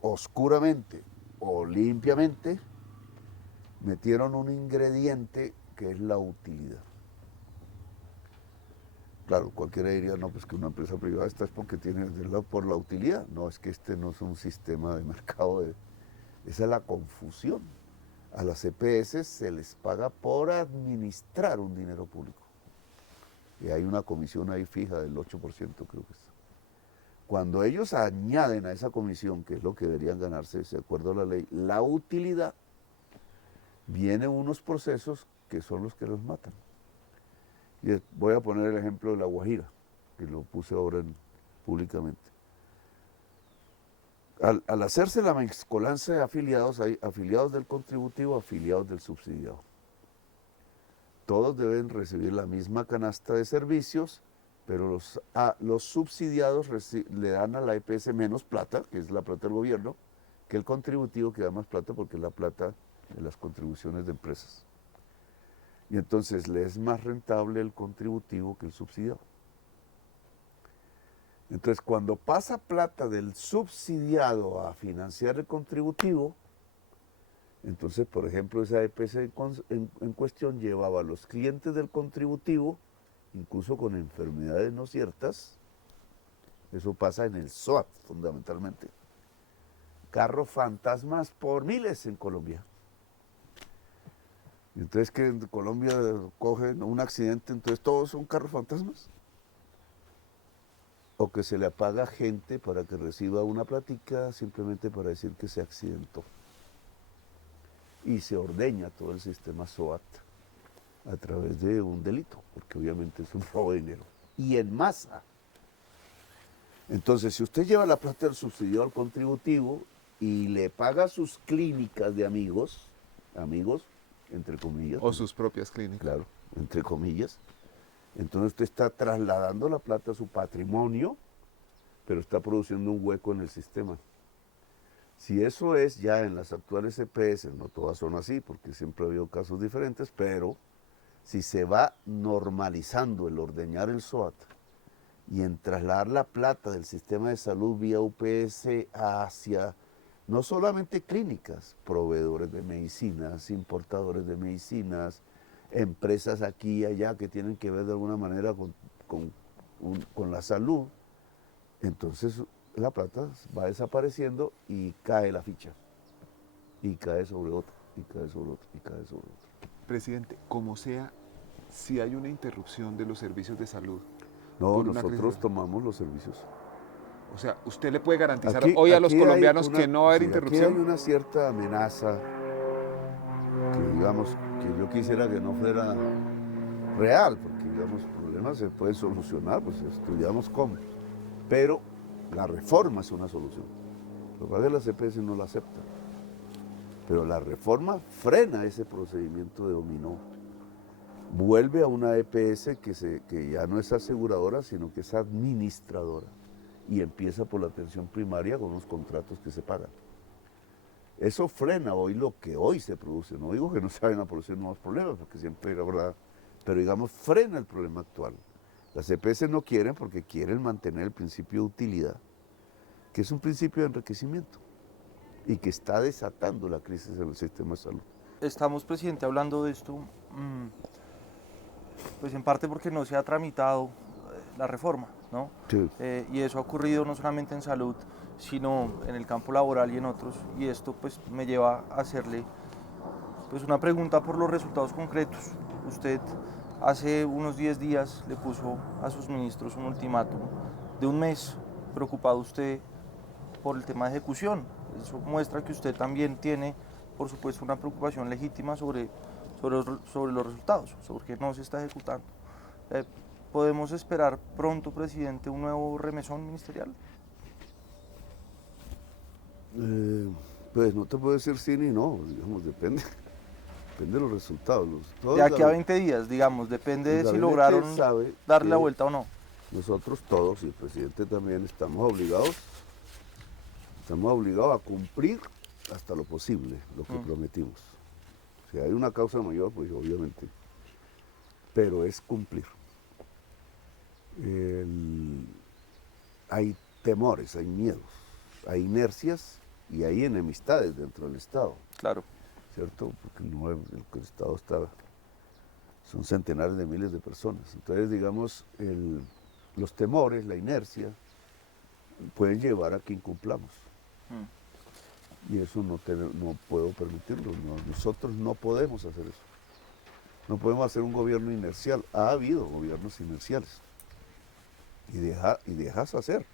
oscuramente o limpiamente, metieron un ingrediente que es la utilidad. Claro, cualquiera diría, no, pues que una empresa privada está es porque tiene por la utilidad. No, es que este no es un sistema de mercado. Esa es la confusión. A las EPS se les paga por administrar un dinero público. Y hay una comisión ahí fija del 8%, creo que es. Cuando ellos añaden a esa comisión, que es lo que deberían ganarse, de acuerdo a la ley, la utilidad, vienen unos procesos que son los que los matan. Y voy a poner el ejemplo de La Guajira, que lo puse ahora públicamente. Al hacerse la mezcolanza de afiliados, hay afiliados del contributivo, afiliados del subsidiado. Todos deben recibir la misma canasta de servicios pero los subsidiados le dan a la EPS menos plata, que es la plata del gobierno, que el contributivo que da más plata porque es la plata de las contribuciones de empresas. Y entonces le es más rentable el contributivo que el subsidiado. Entonces, cuando pasa plata del subsidiado a financiar el contributivo, entonces, por ejemplo, esa EPS en cuestión llevaba a los clientes del contributivo, incluso con enfermedades no ciertas, eso pasa en el SOAT fundamentalmente, carros fantasmas por miles en Colombia. Entonces, que en Colombia cogen un accidente, entonces todos son carros fantasmas. O que se le apaga gente para que reciba una platica simplemente para decir que se accidentó. Y se ordeña todo el sistema SOAT a través de un delito, porque obviamente es un robo de dinero. Y en masa. Entonces, si usted lleva la plata del subsidio al contributivo y le paga sus clínicas de amigos, entre comillas. O sus propias clínicas. Claro, entre comillas. Entonces usted está trasladando la plata a su patrimonio, pero está produciendo un hueco en el sistema. Si eso es ya en las actuales EPS, no todas son así, porque siempre ha habido casos diferentes, pero si se va normalizando el ordeñar el SOAT y en trasladar la plata del sistema de salud vía UPS hacia no solamente clínicas, proveedores de medicinas, importadores de medicinas, empresas aquí y allá que tienen que ver de alguna manera con la salud, entonces la plata va desapareciendo y cae la ficha. Y cae sobre otro, y cae sobre otro, y cae sobre otro. Presidente, como sea, si hay una interrupción de los servicios de salud. No, nosotros tomamos los servicios. O sea, ¿usted le puede garantizar hoy a los colombianos que no va a haber interrupción? Aquí hay una cierta amenaza que, digamos, que yo quisiera que no fuera real, porque, digamos, problemas se pueden solucionar, pues estudiamos cómo. Pero la reforma es una solución. Lo que pasa es que las EPS no la aceptan. Pero la reforma frena ese procedimiento de dominó. Vuelve a una EPS que ya no es aseguradora, sino que es administradora. Y empieza por la atención primaria con unos contratos que se pagan. Eso frena hoy lo que hoy se produce. No digo que no se vayan a producir nuevos problemas, porque siempre habrá, pero digamos, frena el problema actual. Las EPS no quieren porque quieren mantener el principio de utilidad, que es un principio de enriquecimiento y que está desatando la crisis en el sistema de salud. Estamos, presidente, hablando de esto, pues en parte porque no se ha tramitado la reforma, ¿no? Sí. Y eso ha ocurrido no solamente en salud, sino en el campo laboral y en otros, y esto pues me lleva a hacerle pues una pregunta por los resultados concretos. Usted hace unos 10 días le puso a sus ministros un ultimátum de un mes, preocupado usted por el tema de ejecución. Eso muestra que usted también tiene, por supuesto, una preocupación legítima sobre los resultados, sobre que no se está ejecutando. ¿Podemos esperar pronto, presidente, un nuevo remesón ministerial? Pues no te puedo decir sí ni no, digamos, depende de los resultados. De aquí a 20 días, digamos, depende de si lograron darle la vuelta o no. Nosotros todos, y el presidente también, estamos obligados a cumplir hasta lo posible lo que prometimos. Si hay una causa mayor, pues obviamente, pero es cumplir. Hay temores, hay miedos, hay inercias y hay enemistades dentro del Estado. Claro. ¿Cierto? Porque el Estado son centenares de miles de personas. Entonces, digamos, los temores, la inercia, pueden llevar a que incumplamos. Y eso no puedo permitirlo. Nosotros no podemos hacer eso. No podemos hacer un gobierno inercial. Ha habido gobiernos inerciales. Y dejas hacer.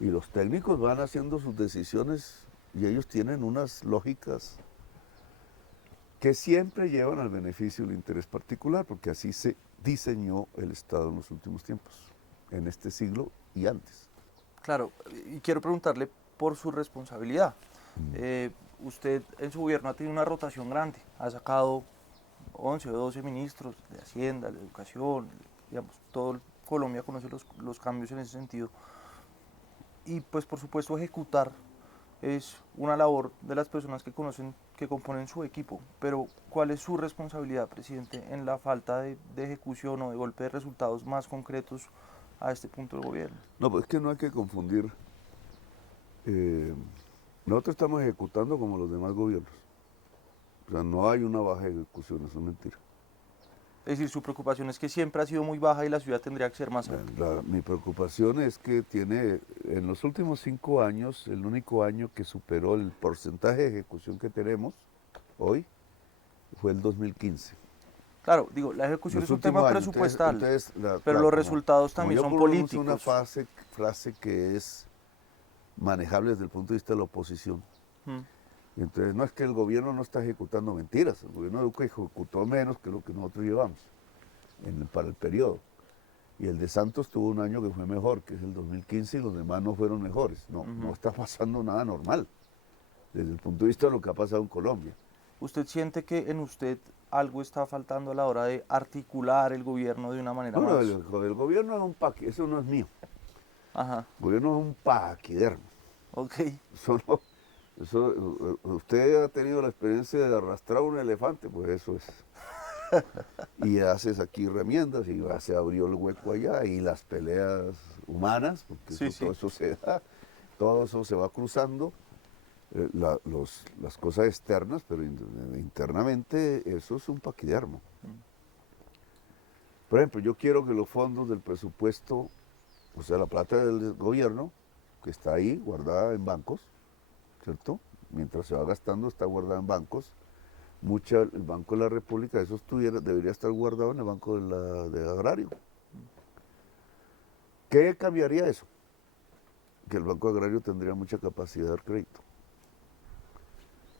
Y los técnicos van haciendo sus decisiones y ellos tienen unas lógicas que siempre llevan al beneficio del interés particular, porque así se diseñó el Estado en los últimos tiempos, en este siglo y antes. Claro, y quiero preguntarle por su responsabilidad. Usted en su gobierno ha tenido una rotación grande, ha sacado 11 o 12 ministros de Hacienda, de Educación, digamos, todo el Colombia conoce los cambios en ese sentido. Y pues por supuesto ejecutar es una labor de las personas que conocen, que componen su equipo, pero ¿cuál es su responsabilidad, presidente, en la falta de ejecución o de golpe de resultados más concretos a este punto del gobierno? No, pues es que no hay que confundir. eh, Nosotros estamos ejecutando como los demás gobiernos. O sea, no hay una baja ejecución, eso es mentira. Es decir, su preocupación es que siempre ha sido muy baja y la ciudad tendría que ser más alta. Mi preocupación es que tiene, en los últimos 5 años, el único año que superó el porcentaje de ejecución que tenemos hoy fue el 2015. Claro, digo, la ejecución Los es un tema últimos años. presupuestal, Entonces, pero claro, los resultados también son políticos. una frase que es manejable desde el punto de vista de la oposición. Mm. Entonces, no es que el gobierno no está ejecutando mentiras, el gobierno de Duque ejecutó menos que lo que nosotros llevamos para el periodo. Y el de Santos tuvo un año que fue mejor, que es el 2015, y los demás no fueron mejores. No, no está pasando nada normal, desde el punto de vista de lo que ha pasado en Colombia. ¿Usted siente que en usted algo está faltando a la hora de articular el gobierno de una manera Bueno, más? el gobierno es un paquete, eso no es mío. Ajá, El gobierno es un paquidermo. ok. Usted ha tenido la experiencia de arrastrar un elefante, pues eso es. Y haces aquí remiendas y se abrió el hueco allá y las peleas humanas, porque Sí, sí. todo eso se da, todo eso se va cruzando, las cosas externas, pero internamente eso es un paquidermo. Por ejemplo, yo quiero que los fondos del presupuesto, o sea, la plata del gobierno, que está ahí guardada en bancos, ¿cierto? Mientras se va gastando está guardada en bancos. El Banco de la República, eso debería estar guardado en el Banco de Agrario. ¿Qué cambiaría eso? Que el Banco Agrario tendría mucha capacidad de dar crédito.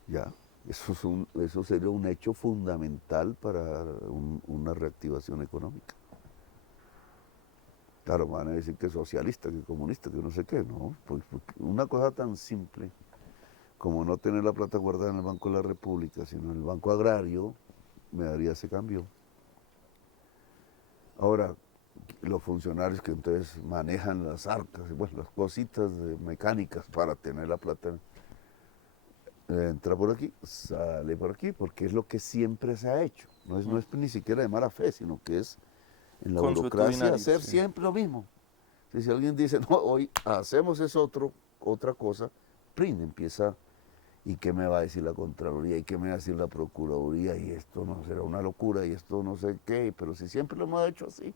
Ya, eso sería un hecho fundamental para una reactivación económica. Claro, van a decir que es socialista, que es comunista, que no sé qué, ¿no? Pues una cosa tan simple como no tener la plata guardada en el Banco de la República, sino en el Banco Agrario, me daría ese cambio. Ahora, los funcionarios que entonces manejan las arcas, bueno, las cositas mecánicas para tener la plata, entra por aquí, sale por aquí, porque es lo que siempre se ha hecho. No es ni siquiera de mala fe, sino que es en la burocracia hacer siempre lo mismo. Si alguien dice, no, hoy hacemos otra cosa, PRIN empieza. ¿Y qué me va a decir la Contraloría? ¿Y qué me va a decir la Procuraduría? Y esto no será una locura, y esto no sé qué, pero si siempre lo hemos hecho así.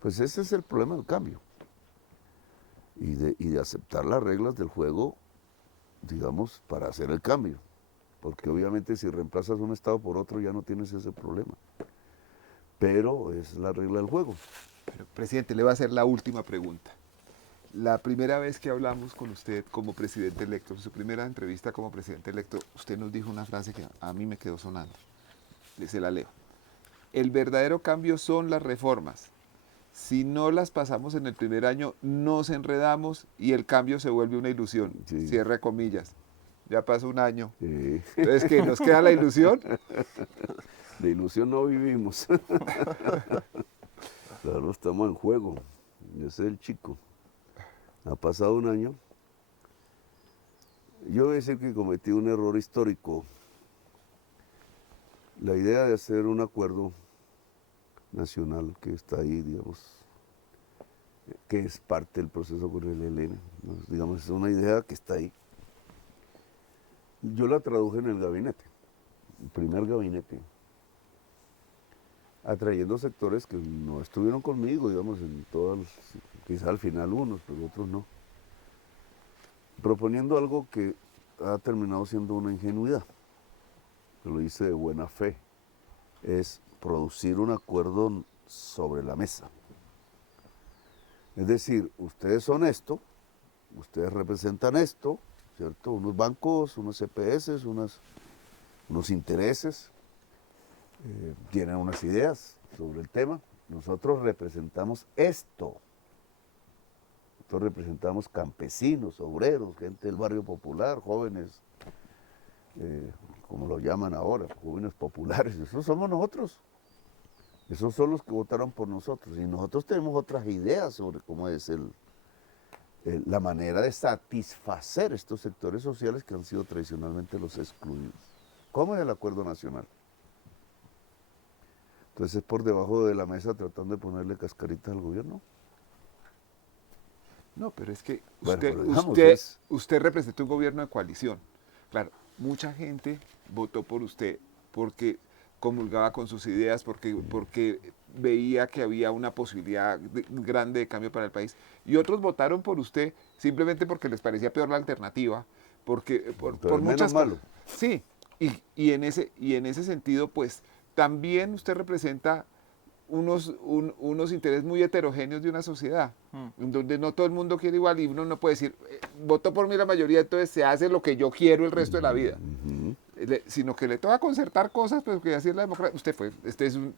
Pues ese es el problema del cambio. Y de aceptar las reglas del juego, digamos, para hacer el cambio. Porque obviamente si reemplazas un Estado por otro ya no tienes ese problema. Pero es la regla del juego. Pero, presidente, le voy a hacer la última pregunta. La primera vez que hablamos con usted como presidente electo, en su primera entrevista como presidente electo, usted nos dijo una frase que a mí me quedó sonando. Se la leo. El verdadero cambio son las reformas. Si no las pasamos en el primer año, nos enredamos y el cambio se vuelve una ilusión. Sí. Cierra comillas. Ya pasó un año. Sí. Entonces, ¿qué? ¿Nos queda la ilusión? De ilusión no vivimos. Claro, estamos en juego. Ese es el chico. Ha pasado un año. Yo voy a decir que cometí un error histórico. La idea de hacer un acuerdo nacional que está ahí, digamos, que es parte del proceso con el ELN, ¿no? Digamos, es una idea que está ahí. Yo la traduje en el gabinete, el primer gabinete, atrayendo sectores que no estuvieron conmigo, digamos, en todos, quizá al final unos, pero otros no. Proponiendo algo que ha terminado siendo una ingenuidad, que lo hice de buena fe, es producir un acuerdo sobre la mesa. Es decir, ustedes son esto, ustedes representan esto, ¿cierto? Unos bancos, unos CPS, unos intereses, tienen unas ideas sobre el tema. Nosotros representamos esto. Nosotros representamos campesinos, obreros, gente del barrio popular, jóvenes, como lo llaman ahora, jóvenes populares. Eso somos nosotros. Esos son los que votaron por nosotros. Y nosotros tenemos otras ideas sobre cómo es la manera de satisfacer estos sectores sociales que han sido tradicionalmente los excluidos. ¿Cómo es el acuerdo nacional? Entonces, por debajo de la mesa tratando de ponerle cascaritas al gobierno. No, pero es que Bueno, usted, pero digamos, usted, es- usted representa un gobierno de coalición. Claro, mucha gente votó por usted porque comulgaba con sus ideas, porque veía que había una posibilidad grande de cambio para el país. Y otros votaron por usted simplemente porque les parecía peor la alternativa, Pero por es muchas menos malo. cosas. Sí, y en ese sentido, pues también usted representa unos intereses muy heterogéneos de una sociedad, en donde no todo el mundo quiere igual y uno no puede decir, votó por mí la mayoría, entonces se hace lo que yo quiero el resto de la vida. Ujú. Sino que le toca concertar cosas, pero que así es la democracia. Usted es un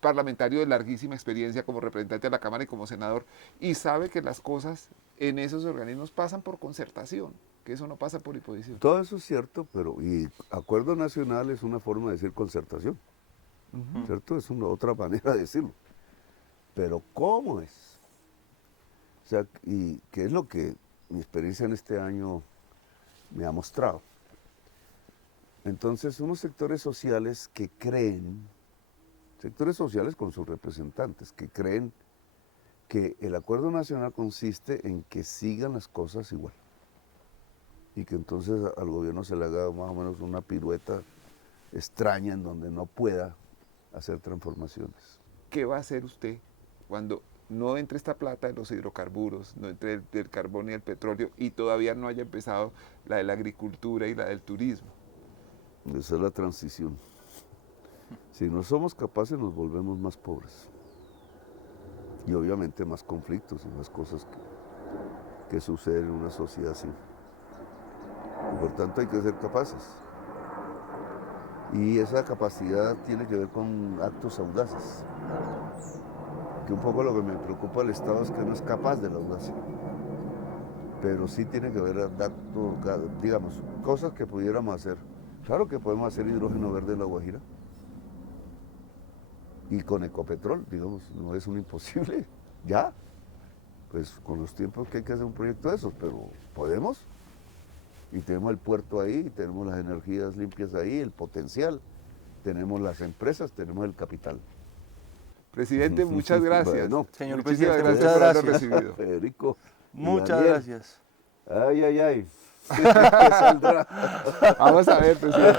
parlamentario de larguísima experiencia como representante de la Cámara y como senador, y sabe que las cosas en esos organismos pasan por concertación, que eso no pasa por imposición. Todo eso es cierto, pero y acuerdo nacional es una forma de decir concertación, ¿cierto? Es una otra manera de decirlo. Pero ¿cómo es? O sea, y qué es lo que mi experiencia en este año me ha mostrado. Entonces, unos sectores sociales que creen, sectores sociales con sus representantes, que creen que el acuerdo nacional consiste en que sigan las cosas igual. Y que entonces al gobierno se le haga más o menos una pirueta extraña en donde no pueda hacer transformaciones. ¿Qué va a hacer usted cuando no entre esta plata de los hidrocarburos, no entre el carbón y el petróleo y todavía no haya empezado la de la agricultura y la del turismo? Esa es la transición. Si no somos capaces nos volvemos más pobres. Y obviamente más conflictos y más cosas que suceden en una sociedad así. Y por tanto hay que ser capaces. Y esa capacidad tiene que ver con actos audaces. Que un poco lo que me preocupa del Estado es que no es capaz de la audacia. Pero sí tiene que ver actos, digamos, cosas que pudiéramos hacer. Claro que podemos hacer hidrógeno verde en La Guajira. Y con Ecopetrol, digamos, no es un imposible. Ya. Pues con los tiempos que hay que hacer un proyecto de esos, pero podemos. Y tenemos el puerto ahí, tenemos las energías limpias ahí, el potencial, tenemos las empresas, tenemos el capital. Presidente, muchas gracias. Bueno, Señor Muchísimas presidente, gracias muchas por habernos gracias. recibido. Federico. y Muchas Daniel. gracias. Ay, ay, ay. ¿Qué saldrá? Vamos a ver, presidente.